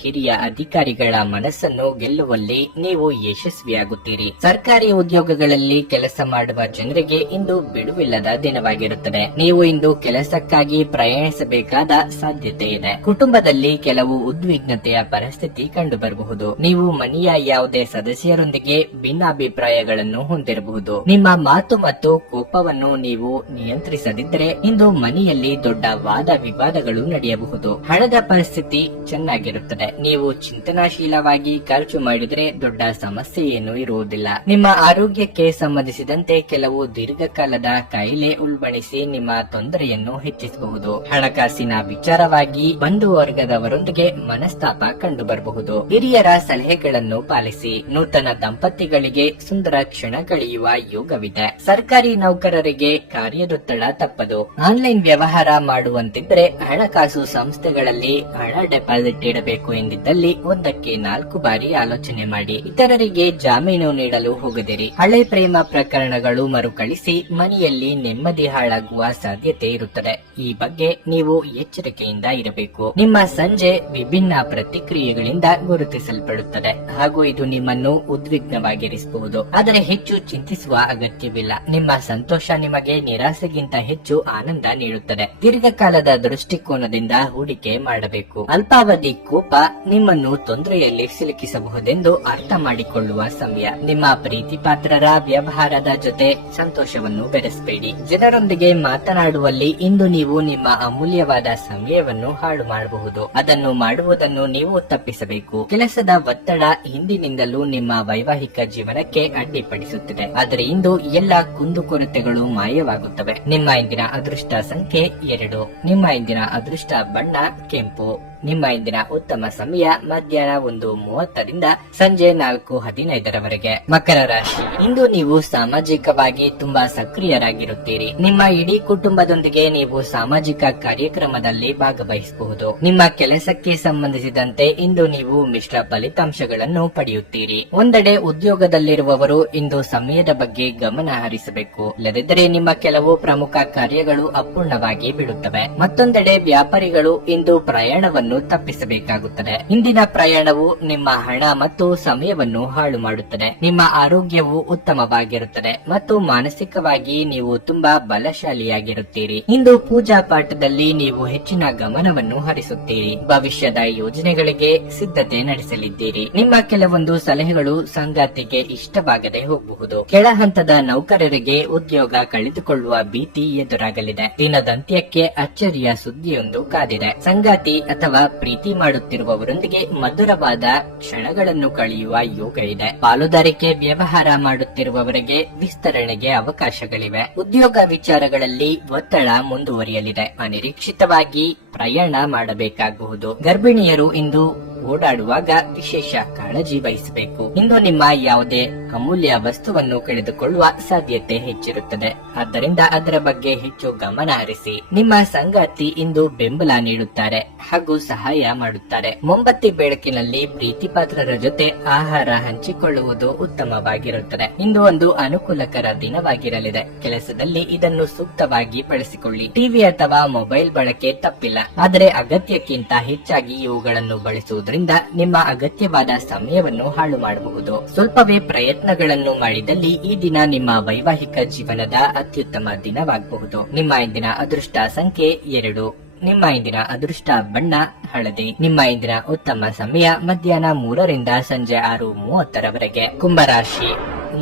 ಹಿರಿಯ ಅಧಿಕಾರಿಗಳ ಮನಸ್ಸನ್ನು ಗೆಲ್ಲುವಲ್ಲಿ ನೀವು ಯಶಸ್ವಿಯಾಗುತ್ತೀರಿ. ಸರ್ಕಾರಿ ಉದ್ಯೋಗಗಳಲ್ಲಿ ಕೆಲಸ ಮಾಡುವ ಜನರಿಗೆ ಇಂದು ಬಿಡುವಿಲ್ಲದ ದಿನವಾಗಿರುತ್ತದೆ. ನೀವು ಇಂದು ಕೆಲಸಕ್ಕಾಗಿ ಪ್ರಯಾಣಿಸಬೇಕಾದ ಸಾಧ್ಯತೆ ಇದೆ. ಕುಟುಂಬದಲ್ಲಿ ಕೆಲವು ಉದ್ವಿಗ್ನತೆಯ ಪರಿಸ್ಥಿತಿ ಕಂಡುಬರಬಹುದು. ನೀವು ಮನೆಯ ಯಾವುದೇ ಸದಸ್ಯರೊಂದಿಗೆ ಭಿನ್ನಾಭಿಪ್ರಾಯಗಳನ್ನು ಹೊಂದಿರಬಹುದು. ನಿಮ್ಮ ಮಾತು ಮತ್ತು ಕೋಪವನ್ನು ನೀವು ನಿಯಂತ್ರಿಸದಿದ್ದರೆ ಇಂದು ಮನೆಯಲ್ಲಿ ದೊಡ್ಡ ವಾದ ವಿವಾದಗಳು ನಡೆಯಬಹುದು. ಹಣದ ಪರಿಸ್ಥಿತಿ ಚೆನ್ನಾಗಿರುತ್ತದೆ. ನೀವು ಚಿಂತನಾಶೀಲವಾಗಿ ಖರ್ಚು ಮಾಡಿದರೆ ದೊಡ್ಡ ಸಮಸ್ಯೆ ಏನು ಇರುವುದಿಲ್ಲ. ನಿಮ್ಮ ಆರೋಗ್ಯಕ್ಕೆ ಸಂಬಂಧಿಸಿದಂತೆ ಕೆಲವು ದೀರ್ಘಕಾಲದ ಕಾಯಿಲೆ ಉಲ್ಬಣಿಸಿ ನಿಮ್ಮ ತೊಂದರೆಯನ್ನು ಹೆಚ್ಚಿಸಬಹುದು. ಹಣಕಾಸಿನ ವಿಚಾರವಾಗಿ ಬಂಧು ವರ್ಗದವರೊಂದಿಗೆ ಮನಸ್ತಾಪ ಕಂಡುಬರಬಹುದು. ಹಿರಿಯರ ಸಲಹೆಗಳನ್ನು ಪಾಲಿಸಿ. ನೂತನ ದಂಪತಿಗಳಿಗೆ ಸುಂದರ ಕ್ಷಣ ಕಳೆಯುವ ಯೋಗವಿದೆ. ಸರ್ಕಾರಿ ನೌಕರರಿಗೆ ಕಾರ್ಯದೊತ್ತಡ ತಪ್ಪದು. ಆನ್ಲೈನ್ ವ್ಯವಹಾರ ಮಾಡುವಂತಿದ್ರೆ ಹಣಕಾಸು ಸಂಸ್ಥೆಗಳಲ್ಲಿ ಹಣ ಡೆಪಾಸಿಟ್ ಇಡಬೇಕು ಎಂದಿದ್ದಲ್ಲಿ ಒಂದಕ್ಕೆ 4 ಬಾರಿ ಆಲೋಚನೆ ಮಾಡಿ. ಇತರರಿಗೆ ಜಾಮೀನು ನೀಡಲು ಹೋಗದಿರಿ. ಹಳೆ ಪ್ರೇಮ ಪ್ರಕರಣಗಳು ಮರುಕಳಿಸಿ ಮನೆಯಲ್ಲಿ ನೆಮ್ಮದಿ ಹಾಳಾಗುವ ಸಾಧ್ಯತೆ ಇರುತ್ತದೆ. ಈ ಬಗ್ಗೆ ನೀವು ಎಚ್ಚರಿಕೆಯಿಂದ ಇರಬೇಕು. ನಿಮ್ಮ ಸಂಜೆ ವಿಭಿನ್ನ ಪ್ರತಿಕ್ರಿಯೆಗಳಿಂದ ಗುರುತಿಸಲ್ಪಡುತ್ತದೆ ಹಾಗೂ ಇದು ನಿಮ್ಮನ್ನು ಉದ್ವಿಗ್ನವಾಗಿರಿಸಬಹುದು. ಆದರೆ ಹೆಚ್ಚು ಚಿಂತಿಸುವ ಅಗತ್ಯವಿಲ್ಲ. ನಿಮ್ಮ ಸಂತೋಷ ನಿಮಗೆ ನಿರಾಸೆಗಿಂತ ಹೆಚ್ಚು ಆನಂದ ನೀಡುತ್ತದೆ. ದೀರ್ಘಕಾಲದ ದೃಷ್ಟಿಕೋನದಿಂದ ಹೂಡಿಕೆ ಮಾಡಬೇಕು. ಅಲ್ಪಾವಧಿ ಕೋಪ ನಿಮ್ಮನ್ನು ತೊಂದರೆಯಲ್ಲಿ ಸಿಲುಕಿಸಬಹುದೆಂದು ಅರ್ಥ ಮಾಡಿಕೊಳ್ಳುವ ಸಮಯ. ನಿಮ್ಮ ಪ್ರೀತಿ ಪಾತ್ರರ ವ್ಯವಹಾರದ ಜೊತೆ ಸಂತೋಷವನ್ನು ಬೆರೆಸಬೇಡಿ. ಜನರೊಂದಿಗೆ ಮಾತನಾಡುವಲ್ಲಿ ಇಂದು ನೀವು ನಿಮ್ಮ ಅಮೂಲ್ಯವಾದ ಸಮಯವನ್ನು ಹಾಳು ಮಾಡಬಹುದು. ಅದನ್ನು ಮಾಡುವುದನ್ನು ನೀವು ತಪ್ಪಿಸಬೇಕು. ಕೆಲಸದ ಒತ್ತಡ ಹಿಂದಿನಿಂದಲೂ ನಿಮ್ಮ ವೈವಾಹಿಕ ಜೀವನಕ್ಕೆ ಅಡ್ಡಿಪಡಿಸುತ್ತಿದೆ. ಆದರೆ ಇಂದು ಎಲ್ಲ ಕುಂದುಕೊರತೆಗಳು ಮಾಯವಾಗುತ್ತವೆ. ನಿಮ್ಮ ಇಂದಿನ ಅದೃಷ್ಟ ಸಂಖ್ಯೆ 2. ನಿಮ್ಮ ಇಂದಿನ ಅದೃಷ್ಟ ಬಣ್ಣ ಕೆಂಪು. ನಿಮ್ಮ ಇಂದಿನ ಉತ್ತಮ ಸಮಯ ಮಧ್ಯಾಹ್ನ 1:30ರಿಂದ ಸಂಜೆ 4:15ರವರೆಗೆ. ಮಕರ ರಾಶಿ, ಇಂದು ನೀವು ಸಾಮಾಜಿಕವಾಗಿ ತುಂಬಾ ಸಕ್ರಿಯರಾಗಿರುತ್ತೀರಿ. ನಿಮ್ಮ ಇಡೀ ಕುಟುಂಬದೊಂದಿಗೆ ನೀವು ಸಾಮಾಜಿಕ ಕಾರ್ಯಕ್ರಮದಲ್ಲಿ ಭಾಗವಹಿಸಬಹುದು. ನಿಮ್ಮ ಕೆಲಸಕ್ಕೆ ಸಂಬಂಧಿಸಿದಂತೆ ಇಂದು ನೀವು ಮಿಶ್ರ ಫಲಿತಾಂಶಗಳನ್ನು ಪಡೆಯುತ್ತೀರಿ. ಒಂದೆಡೆ ಉದ್ಯೋಗದಲ್ಲಿರುವವರು ಇಂದು ಸಮಯದ ಬಗ್ಗೆ ಗಮನ ಹರಿಸಬೇಕು. ಇಲ್ಲದಿದ್ದರೆ ನಿಮ್ಮ ಕೆಲವು ಪ್ರಮುಖ ಕಾರ್ಯಗಳು ಅಪೂರ್ಣವಾಗಿ ಬಿಡುತ್ತವೆ. ಮತ್ತೊಂದೆಡೆ ವ್ಯಾಪಾರಿಗಳು ಇಂದು ಪ್ರಯಾಣವನ್ನು ತಪ್ಪಿಸಬೇಕಾಗುತ್ತದೆ. ಇಂದಿನ ಪ್ರಯಾಣವು ನಿಮ್ಮ ಹಣ ಮತ್ತು ಸಮಯವನ್ನು ಹಾಳು ಮಾಡುತ್ತದೆ. ನಿಮ್ಮ ಆರೋಗ್ಯವು ಉತ್ತಮವಾಗಿರುತ್ತದೆ ಮತ್ತು ಮಾನಸಿಕವಾಗಿ ನೀವು ತುಂಬಾ ಬಲಶಾಲಿಯಾಗಿರುತ್ತೀರಿ. ಇಂದು ಪೂಜಾ ಪಾಠದಲ್ಲಿ ನೀವು ಹೆಚ್ಚಿನ ಗಮನವನ್ನು ಹರಿಸುತ್ತೀರಿ. ಭವಿಷ್ಯದ ಯೋಜನೆಗಳಿಗೆ ಸಿದ್ಧತೆ ನಡೆಸಲಿದ್ದೀರಿ. ನಿಮ್ಮ ಕೆಲವೊಂದು ಸಲಹೆಗಳು ಸಂಗಾತಿಗೆ ಇಷ್ಟವಾಗದೆ ಹೋಗಬಹುದು. ಕೆಳ ಹಂತದ ನೌಕರರಿಗೆ ಉದ್ಯೋಗ ಕಳೆದುಕೊಳ್ಳುವ ಭೀತಿ ಎದುರಾಗಲಿದೆ. ದಿನದಂತ್ಯಕ್ಕೆ ಅಚ್ಚರಿಯ ಸುದ್ದಿಯೊಂದು ಕಾದಿದೆ. ಸಂಗಾತಿ ಅಥವಾ ಪ್ರೀತಿ ಮಾಡುತ್ತಿರುವವರೊಂದಿಗೆ ಮಧುರವಾದ ಕ್ಷಣಗಳನ್ನು ಕಳೆಯುವ ಯೋಗ ಇದೆ. ಪಾಲುದಾರಿಕೆ ವ್ಯವಹಾರ ಮಾಡುತ್ತಿರುವವರಿಗೆ ವಿಸ್ತರಣೆಗೆ ಅವಕಾಶಗಳಿವೆ. ಉದ್ಯೋಗ ವಿಚಾರಗಳಲ್ಲಿ ಒತ್ತಡ ಮುಂದುವರಿಯಲಿದೆ. ಅನಿರೀಕ್ಷಿತವಾಗಿ ಪ್ರಯಾಣ ಮಾಡಬೇಕಾಗಬಹುದು. ಗರ್ಭಿಣಿಯರು ಇಂದು ಓಡಾಡುವಾಗ ವಿಶೇಷ ಕಾಳಜಿ ವಹಿಸಬೇಕು. ಇಂದು ನಿಮ್ಮ ಯಾವುದೇ ಅಮೂಲ್ಯ ವಸ್ತುವನ್ನು ಕಳೆದುಕೊಳ್ಳುವ ಸಾಧ್ಯತೆ ಹೆಚ್ಚಿರುತ್ತದೆ. ಆದ್ದರಿಂದ ಅದರ ಬಗ್ಗೆ ಹೆಚ್ಚು ಗಮನ ಹರಿಸಿ. ನಿಮ್ಮ ಸಂಗಾತಿ ಇಂದು ಬೆಂಬಲ ನೀಡುತ್ತಾರೆ ಹಾಗೂ ಸಹಾಯ ಮಾಡುತ್ತಾರೆ. ಮೊಂಬತ್ತಿ ಬೆಳಕಿನಲ್ಲಿ ಪ್ರೀತಿ ಪಾತ್ರರ ಜೊತೆ ಆಹಾರ ಹಂಚಿಕೊಳ್ಳುವುದು ಉತ್ತಮವಾಗಿರುತ್ತದೆ. ಇಂದು ಒಂದು ಅನುಕೂಲಕರ ದಿನವಾಗಿರಲಿದೆ. ಕೆಲಸದಲ್ಲಿ ಇದನ್ನು ಸೂಕ್ತವಾಗಿ ಬಳಸಿಕೊಳ್ಳಿ. ಟಿವಿ ಅಥವಾ ಮೊಬೈಲ್ ಬಳಕೆ ತಪ್ಪಿಲ್ಲ, ಆದರೆ ಅಗತ್ಯಕ್ಕಿಂತ ಹೆಚ್ಚಾಗಿ ಇವುಗಳನ್ನು ಬಳಸುವುದರಿಂದ ನಿಮ್ಮ ಅಗತ್ಯವಾದ ಸಮಯವನ್ನು ಹಾಳು ಮಾಡಬಹುದು. ಸ್ವಲ್ಪವೇ ಪ್ರಯತ್ನಗಳನ್ನು ಮಾಡಿದಲ್ಲಿ ಈ ದಿನ ನಿಮ್ಮ ವೈವಾಹಿಕ ಜೀವನದ ಅತ್ಯುತ್ತಮ ದಿನವಾಗಬಹುದು. ನಿಮ್ಮ ಇಂದಿನ ಅದೃಷ್ಟ ಸಂಖ್ಯೆ 2. ನಿಮ್ಮ ಇಂದಿನ ಅದೃಷ್ಟ ಬಣ್ಣ ಹಳದಿ. ನಿಮ್ಮ ಇಂದಿನ ಉತ್ತಮ ಸಮಯ ಮಧ್ಯಾಹ್ನ 3ರಿಂದ ಸಂಜೆ 6:30ರವರೆಗೆ. ಕುಂಭರಾಶಿ,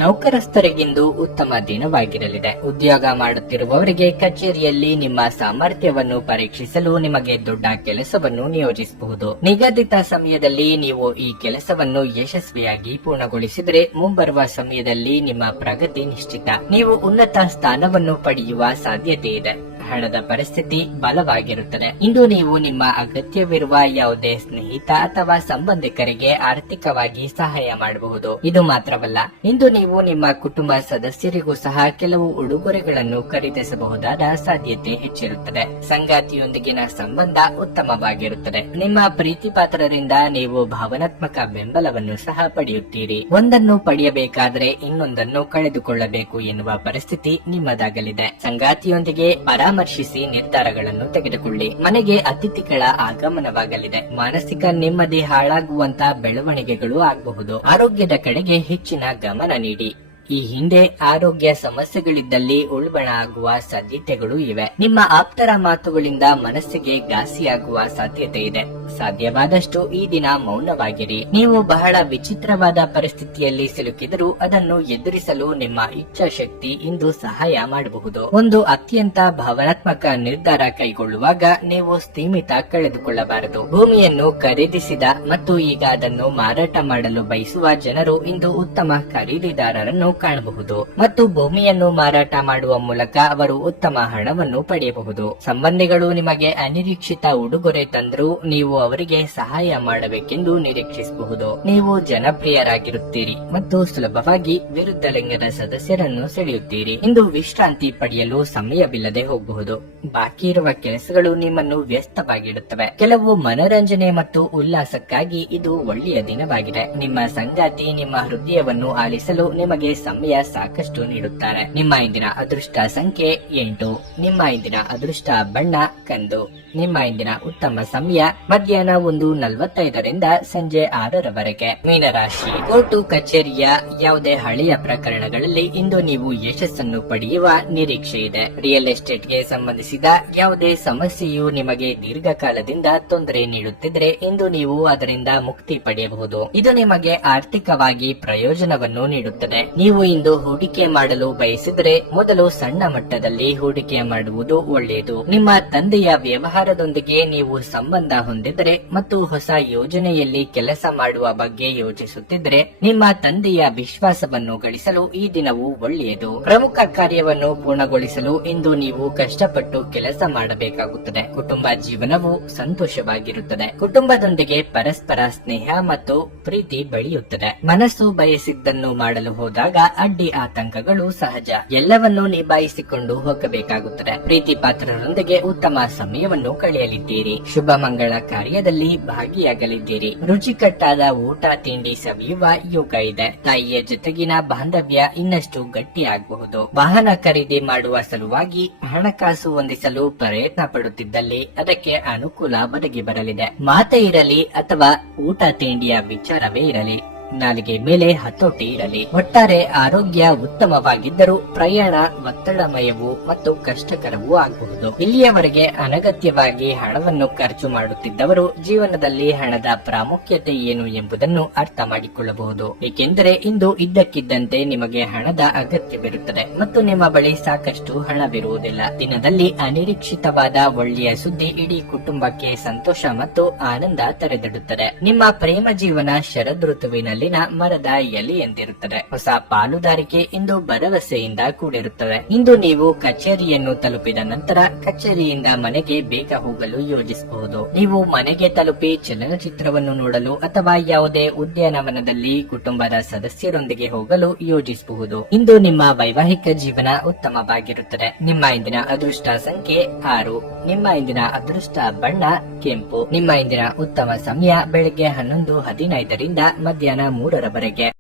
ನೌಕರಸ್ಥರಿಗಿಂದು ಉತ್ತಮ ದಿನವಾಗಿರಲಿದೆ. ಉದ್ಯೋಗ ಮಾಡುತ್ತಿರುವವರಿಗೆ ಕಚೇರಿಯಲ್ಲಿ ನಿಮ್ಮ ಸಾಮರ್ಥ್ಯವನ್ನು ಪರೀಕ್ಷಿಸಲು ನಿಮಗೆ ದೊಡ್ಡ ಕೆಲಸವನ್ನು ನಿಯೋಜಿಸಬಹುದು. ನಿಗದಿತ ಸಮಯದಲ್ಲಿ ನೀವು ಈ ಕೆಲಸವನ್ನು ಯಶಸ್ವಿಯಾಗಿ ಪೂರ್ಣಗೊಳಿಸಿದರೆ ಮುಂಬರುವ ಸಮಯದಲ್ಲಿ ನಿಮ್ಮ ಪ್ರಗತಿ ನಿಶ್ಚಿತ. ನೀವು ಉನ್ನತ ಸ್ಥಾನವನ್ನು ಪಡೆಯುವ ಸಾಧ್ಯತೆ ಇದೆ. ಹಣದ ಪರಿಸ್ಥಿತಿ ಬಲವಾಗಿರುತ್ತದೆ. ಇಂದು ನೀವು ನಿಮ್ಮ ಅಗತ್ಯವಿರುವ ಯಾವುದೇ ಸ್ನೇಹಿತ ಅಥವಾ ಸಂಬಂಧಿಕರಿಗೆ ಆರ್ಥಿಕವಾಗಿ ಸಹಾಯ ಮಾಡಬಹುದು. ಇದು ಮಾತ್ರವಲ್ಲ, ಇಂದು ನೀವು ನಿಮ್ಮ ಕುಟುಂಬ ಸದಸ್ಯರಿಗೂ ಸಹ ಕೆಲವು ಉಡುಗೊರೆಗಳನ್ನು ಖರೀದಿಸಬಹುದಾದ ಸಾಧ್ಯತೆ ಹೆಚ್ಚಿರುತ್ತದೆ. ಸಂಗಾತಿಯೊಂದಿಗಿನ ಸಂಬಂಧ ಉತ್ತಮವಾಗಿರುತ್ತದೆ. ನಿಮ್ಮ ಪ್ರೀತಿ ಪಾತ್ರರಿಂದ ನೀವು ಭಾವನಾತ್ಮಕ ಬೆಂಬಲವನ್ನು ಸಹ ಪಡೆಯುತ್ತೀರಿ. ಒಂದನ್ನು ಪಡೆಯಬೇಕಾದರೆ ಇನ್ನೊಂದನ್ನು ಕಳೆದುಕೊಳ್ಳಬೇಕು ಎನ್ನುವ ಪರಿಸ್ಥಿತಿ ನಿಮ್ಮದಾಗಲಿದೆ. ಸಂಗಾತಿಯೊಂದಿಗೆ ಪರಾಮರ್ಶಿಸಿ ನಿರ್ಧಾರಗಳನ್ನು ತೆಗೆದುಕೊಳ್ಳಿ. ಮನೆಗೆ ಅತಿಥಿಗಳ ಆಗಮನವಾಗಲಿದೆ. ಮಾನಸಿಕ ನೆಮ್ಮದಿ ಹಾಳಾಗುವಂತ ಬೆಳವಣಿಗೆಗಳು ಆಗಬಹುದು. ಆರೋಗ್ಯದ ಕಡೆಗೆ ಹೆಚ್ಚಿನ ಗಮನ ನೀಡಿ. ಈ ಹಿಂದೆ ಆರೋಗ್ಯ ಸಮಸ್ಯೆಗಳಿದ್ದಲ್ಲಿ ಉಲ್ಬಣ ಆಗುವ ಸಾಧ್ಯತೆಗಳು ಇವೆ. ನಿಮ್ಮ ಆಪ್ತರ ಮಾತುಗಳಿಂದ ಮನಸ್ಸಿಗೆ ಘಾಸಿಯಾಗುವ ಸಾಧ್ಯತೆ ಇದೆ. ಸಾಧ್ಯವಾದಷ್ಟು ಈ ದಿನ ಮೌನವಾಗಿರಿ. ನೀವು ಬಹಳ ವಿಚಿತ್ರವಾದ ಪರಿಸ್ಥಿತಿಯಲ್ಲಿ ಸಿಲುಕಿದರೂ ಅದನ್ನು ಎದುರಿಸಲು ನಿಮ್ಮ ಇಚ್ಛಾಶಕ್ತಿ ಇಂದು ಸಹಾಯ ಮಾಡಬಹುದು. ಒಂದು ಅತ್ಯಂತ ಭಾವನಾತ್ಮಕ ನಿರ್ಧಾರ ಕೈಗೊಳ್ಳುವಾಗ ನೀವು ಸ್ಥೀಮಿತ ಕಳೆದುಕೊಳ್ಳಬಾರದು. ಭೂಮಿಯನ್ನು ಖರೀದಿಸಿದ ಮತ್ತು ಈಗ ಅದನ್ನು ಮಾರಾಟ ಮಾಡಲು ಬಯಸುವ ಜನರು ಇಂದು ಉತ್ತಮ ಖರೀದಿದಾರರನ್ನು ಕಾಣಬಹುದು ಮತ್ತು ಭೂಮಿಯನ್ನು ಮಾರಾಟ ಮಾಡುವ ಮೂಲಕ ಅವರು ಉತ್ತಮ ಹಣವನ್ನು ಪಡೆಯಬಹುದು. ಸಂಬಂಧಿಗಳು ನಿಮಗೆ ಅನಿರೀಕ್ಷಿತ ಉಡುಗೊರೆ ತಂದರೂ ನೀವು ಅವರಿಗೆ ಸಹಾಯ ಮಾಡಬೇಕೆಂದು ನಿರೀಕ್ಷಿಸಬಹುದು. ನೀವು ಜನಪ್ರಿಯರಾಗಿರುತ್ತೀರಿ ಮತ್ತು ಸುಲಭವಾಗಿ ವಿರುದ್ಧ ಲಿಂಗದ ಸದಸ್ಯರನ್ನು ಸೆಳೆಯುತ್ತೀರಿ. ಇಂದು ವಿಶ್ರಾಂತಿ ಪಡೆಯಲು ಸಮಯವಿಲ್ಲದೆ ಹೋಗಬಹುದು. ಬಾಕಿ ಇರುವ ಕೆಲಸಗಳು ನಿಮ್ಮನ್ನು ವ್ಯಸ್ತವಾಗಿಡುತ್ತವೆ. ಕೆಲವು ಮನರಂಜನೆ ಮತ್ತು ಉಲ್ಲಾಸಕ್ಕಾಗಿ ಇದು ಒಳ್ಳೆಯ ದಿನವಾಗಿದೆ. ನಿಮ್ಮ ಸಂಗಾತಿ ನಿಮ್ಮ ಹೃದಯವನ್ನು ಆಲಿಸಲು ನಿಮಗೆ ಸಮಯ ಸಾಕಷ್ಟು ನೀಡುತ್ತಾರೆ. ನಿಮ್ಮ ಇಂದಿನ ಅದೃಷ್ಟ ಸಂಖ್ಯೆ 8. ನಿಮ್ಮ ಇಂದಿನ ಅದೃಷ್ಟ ಬಣ್ಣ ಕಂದು. ನಿಮ್ಮ ಇಂದಿನ ಉತ್ತಮ ಸಮಯ ಮಧ್ಯಾಹ್ನ 1:45 ಸಂಜೆ 6 ಮೀನರಾಶಿ. ಕೋರ್ಟು ಕಚೇರಿಯ ಯಾವುದೇ ಹಳೆಯ ಪ್ರಕರಣಗಳಲ್ಲಿ ಇಂದು ನೀವು ಯಶಸ್ಸನ್ನು ಪಡೆಯುವ ನಿರೀಕ್ಷೆ ಇದೆ. ರಿಯಲ್ ಎಸ್ಟೇಟ್ಗೆ ಸಂಬಂಧಿಸಿದ ಯಾವುದೇ ಸಮಸ್ಯೆಯು ನಿಮಗೆ ದೀರ್ಘಕಾಲದಿಂದ ತೊಂದರೆ ನೀಡುತ್ತಿದ್ರೆ ಇಂದು ನೀವು ಅದರಿಂದ ಮುಕ್ತಿ ಪಡೆಯಬಹುದು. ಇದು ನಿಮಗೆ ಆರ್ಥಿಕವಾಗಿ ಪ್ರಯೋಜನವನ್ನು ನೀಡುತ್ತದೆ. ನೀವು ಇಂದು ಹೂಡಿಕೆ ಮಾಡಲು ಬಯಸಿದರೆ ಮೊದಲು ಸಣ್ಣ ಮಟ್ಟದಲ್ಲಿ ಹೂಡಿಕೆ ಮಾಡುವುದು ಒಳ್ಳೆಯದು. ನಿಮ್ಮ ತಂದೆಯ ವ್ಯವಹಾರದೊಂದಿಗೆ ನೀವು ಸಂಬಂಧ ಹೊಂದಿದರೆ ಮತ್ತು ಹೊಸ ಯೋಜನೆಯಲ್ಲಿ ಕೆಲಸ ಮಾಡುವ ಬಗ್ಗೆ ಯೋಚಿಸುತ್ತಿದ್ದರೆ ನಿಮ್ಮ ತಂದೆಯ ವಿಶ್ವಾಸವನ್ನು ಗಳಿಸಲು ಈ ದಿನವು ಒಳ್ಳೆಯದು. ಪ್ರಮುಖ ಕಾರ್ಯವನ್ನು ಪೂರ್ಣಗೊಳಿಸಲು ಇಂದು ನೀವು ಕಷ್ಟಪಟ್ಟು ಕೆಲಸ ಮಾಡಬೇಕಾಗುತ್ತದೆ. ಕುಟುಂಬ ಜೀವನವು ಸಂತೋಷವಾಗಿರುತ್ತದೆ. ಕುಟುಂಬದೊಂದಿಗೆ ಪರಸ್ಪರ ಸ್ನೇಹ ಮತ್ತು ಪ್ರೀತಿ ಬೆಳೆಯುತ್ತದೆ. ಮನಸ್ಸು ಬಯಸಿದ್ದನ್ನು ಮಾಡಲು ಹೋದಾಗ ಅಡ್ಡಿ ಆತಂಕಗಳು ಸಹಜ. ಎಲ್ಲವನ್ನೂ ನಿಭಾಯಿಸಿಕೊಂಡು ಹೋಗಬೇಕಾಗುತ್ತದೆ. ಪ್ರೀತಿ ಪಾತ್ರರೊಂದಿಗೆ ಉತ್ತಮ ಸಮಯವನ್ನು ಕಳೆಯಲಿದ್ದೀರಿ. ಶುಭ ಮಂಗಳ ಕಾರ್ಯದಲ್ಲಿ ಭಾಗಿಯಾಗಲಿದ್ದೀರಿ. ರುಚಿಕಟ್ಟಾದ ಊಟ ತಿಂಡಿ ಸವಿಯುವ ಯೋಗ ಇದೆ. ತಾಯಿಯ ಜೊತೆಗಿನ ಬಾಂಧವ್ಯ ಇನ್ನಷ್ಟು ಗಟ್ಟಿಯಾಗಬಹುದು. ವಾಹನ ಖರೀದಿ ಮಾಡುವ ಸಲುವಾಗಿ ಹಣಕಾಸು ಹೊಂದಿಸಲು ಪ್ರಯತ್ನ ಪಡುತ್ತಿದ್ದಲ್ಲಿ ಅದಕ್ಕೆ ಅನುಕೂಲ ಒದಗಿ ಬರಲಿದೆ. ಮಾತೆ ಇರಲಿ ಅಥವಾ ಊಟ ತಿಂಡಿಯ ವಿಚಾರವೇ ಇರಲಿ, ನಾಲಿಗೆ ಮೇಲೆ ಹತೋಟಿ ಇರಲಿ. ಒಟ್ಟಾರೆ ಆರೋಗ್ಯ ಉತ್ತಮವಾಗಿದ್ದರೂ ಪ್ರಯಾಣ ಒತ್ತಡಮಯವೂ ಮತ್ತು ಕಷ್ಟಕರವೂ ಆಗಬಹುದು. ಇಲ್ಲಿಯವರೆಗೆ ಅನಗತ್ಯವಾಗಿ ಹಣವನ್ನು ಖರ್ಚು ಮಾಡುತ್ತಿದ್ದವರು ಜೀವನದಲ್ಲಿ ಹಣದ ಪ್ರಾಮುಖ್ಯತೆ ಏನು ಎಂಬುದನ್ನು ಅರ್ಥ ಮಾಡಿಕೊಳ್ಳಬಹುದು. ಏಕೆಂದರೆ ಇಂದು ಇದ್ದಕ್ಕಿದ್ದಂತೆ ನಿಮಗೆ ಹಣದ ಅಗತ್ಯವಿರುತ್ತದೆ ಮತ್ತು ನಿಮ್ಮ ಬಳಿ ಸಾಕಷ್ಟು ಹಣವಿರುವುದಿಲ್ಲ. ದಿನದಲ್ಲಿ ಅನಿರೀಕ್ಷಿತವಾದ ಒಳ್ಳೆಯ ಸುದ್ದಿ ಇಡೀ ಕುಟುಂಬಕ್ಕೆ ಸಂತೋಷ ಮತ್ತು ಆನಂದ ತೆರೆದಿಡುತ್ತದೆ. ನಿಮ್ಮ ಪ್ರೇಮ ಜೀವನ ಶರದ್ ಋತುವಿನಲ್ಲಿ ಮರದ ಎಲೆಯಂತಿರುತ್ತದೆ. ಹೊಸ ಪಾಲುದಾರಿಕೆ ಇಂದು ಭರವಸೆಯಿಂದ ಕೂಡಿರುತ್ತದೆ. ಇಂದು ನೀವು ಕಚೇರಿಯನ್ನು ತಲುಪಿದ ನಂತರ ಕಚೇರಿಯಿಂದ ಮನೆಗೆ ಬೇಗ ಹೋಗಲು ಯೋಜಿಸಬಹುದು. ನೀವು ಮನೆಗೆ ತಲುಪಿ ಚಲನಚಿತ್ರವನ್ನು ನೋಡಲು ಅಥವಾ ಯಾವುದೇ ಉದ್ಯಾನವನದಲ್ಲಿ ಕುಟುಂಬದ ಸದಸ್ಯರೊಂದಿಗೆ ಹೋಗಲು ಯೋಜಿಸಬಹುದು. ಇಂದು ನಿಮ್ಮ ವೈವಾಹಿಕ ಜೀವನ ಉತ್ತಮವಾಗಿರುತ್ತದೆ. ನಿಮ್ಮ ಇಂದಿನ ಅದೃಷ್ಟ ಸಂಖ್ಯೆ 6. ನಿಮ್ಮ ಇಂದಿನ ಅದೃಷ್ಟ ಬಣ್ಣ ಕೆಂಪು. ನಿಮ್ಮ ಇಂದಿನ ಉತ್ತಮ ಸಮಯ ಬೆಳಗ್ಗೆ 11:15 ಮಧ್ಯಾಹ್ನ 3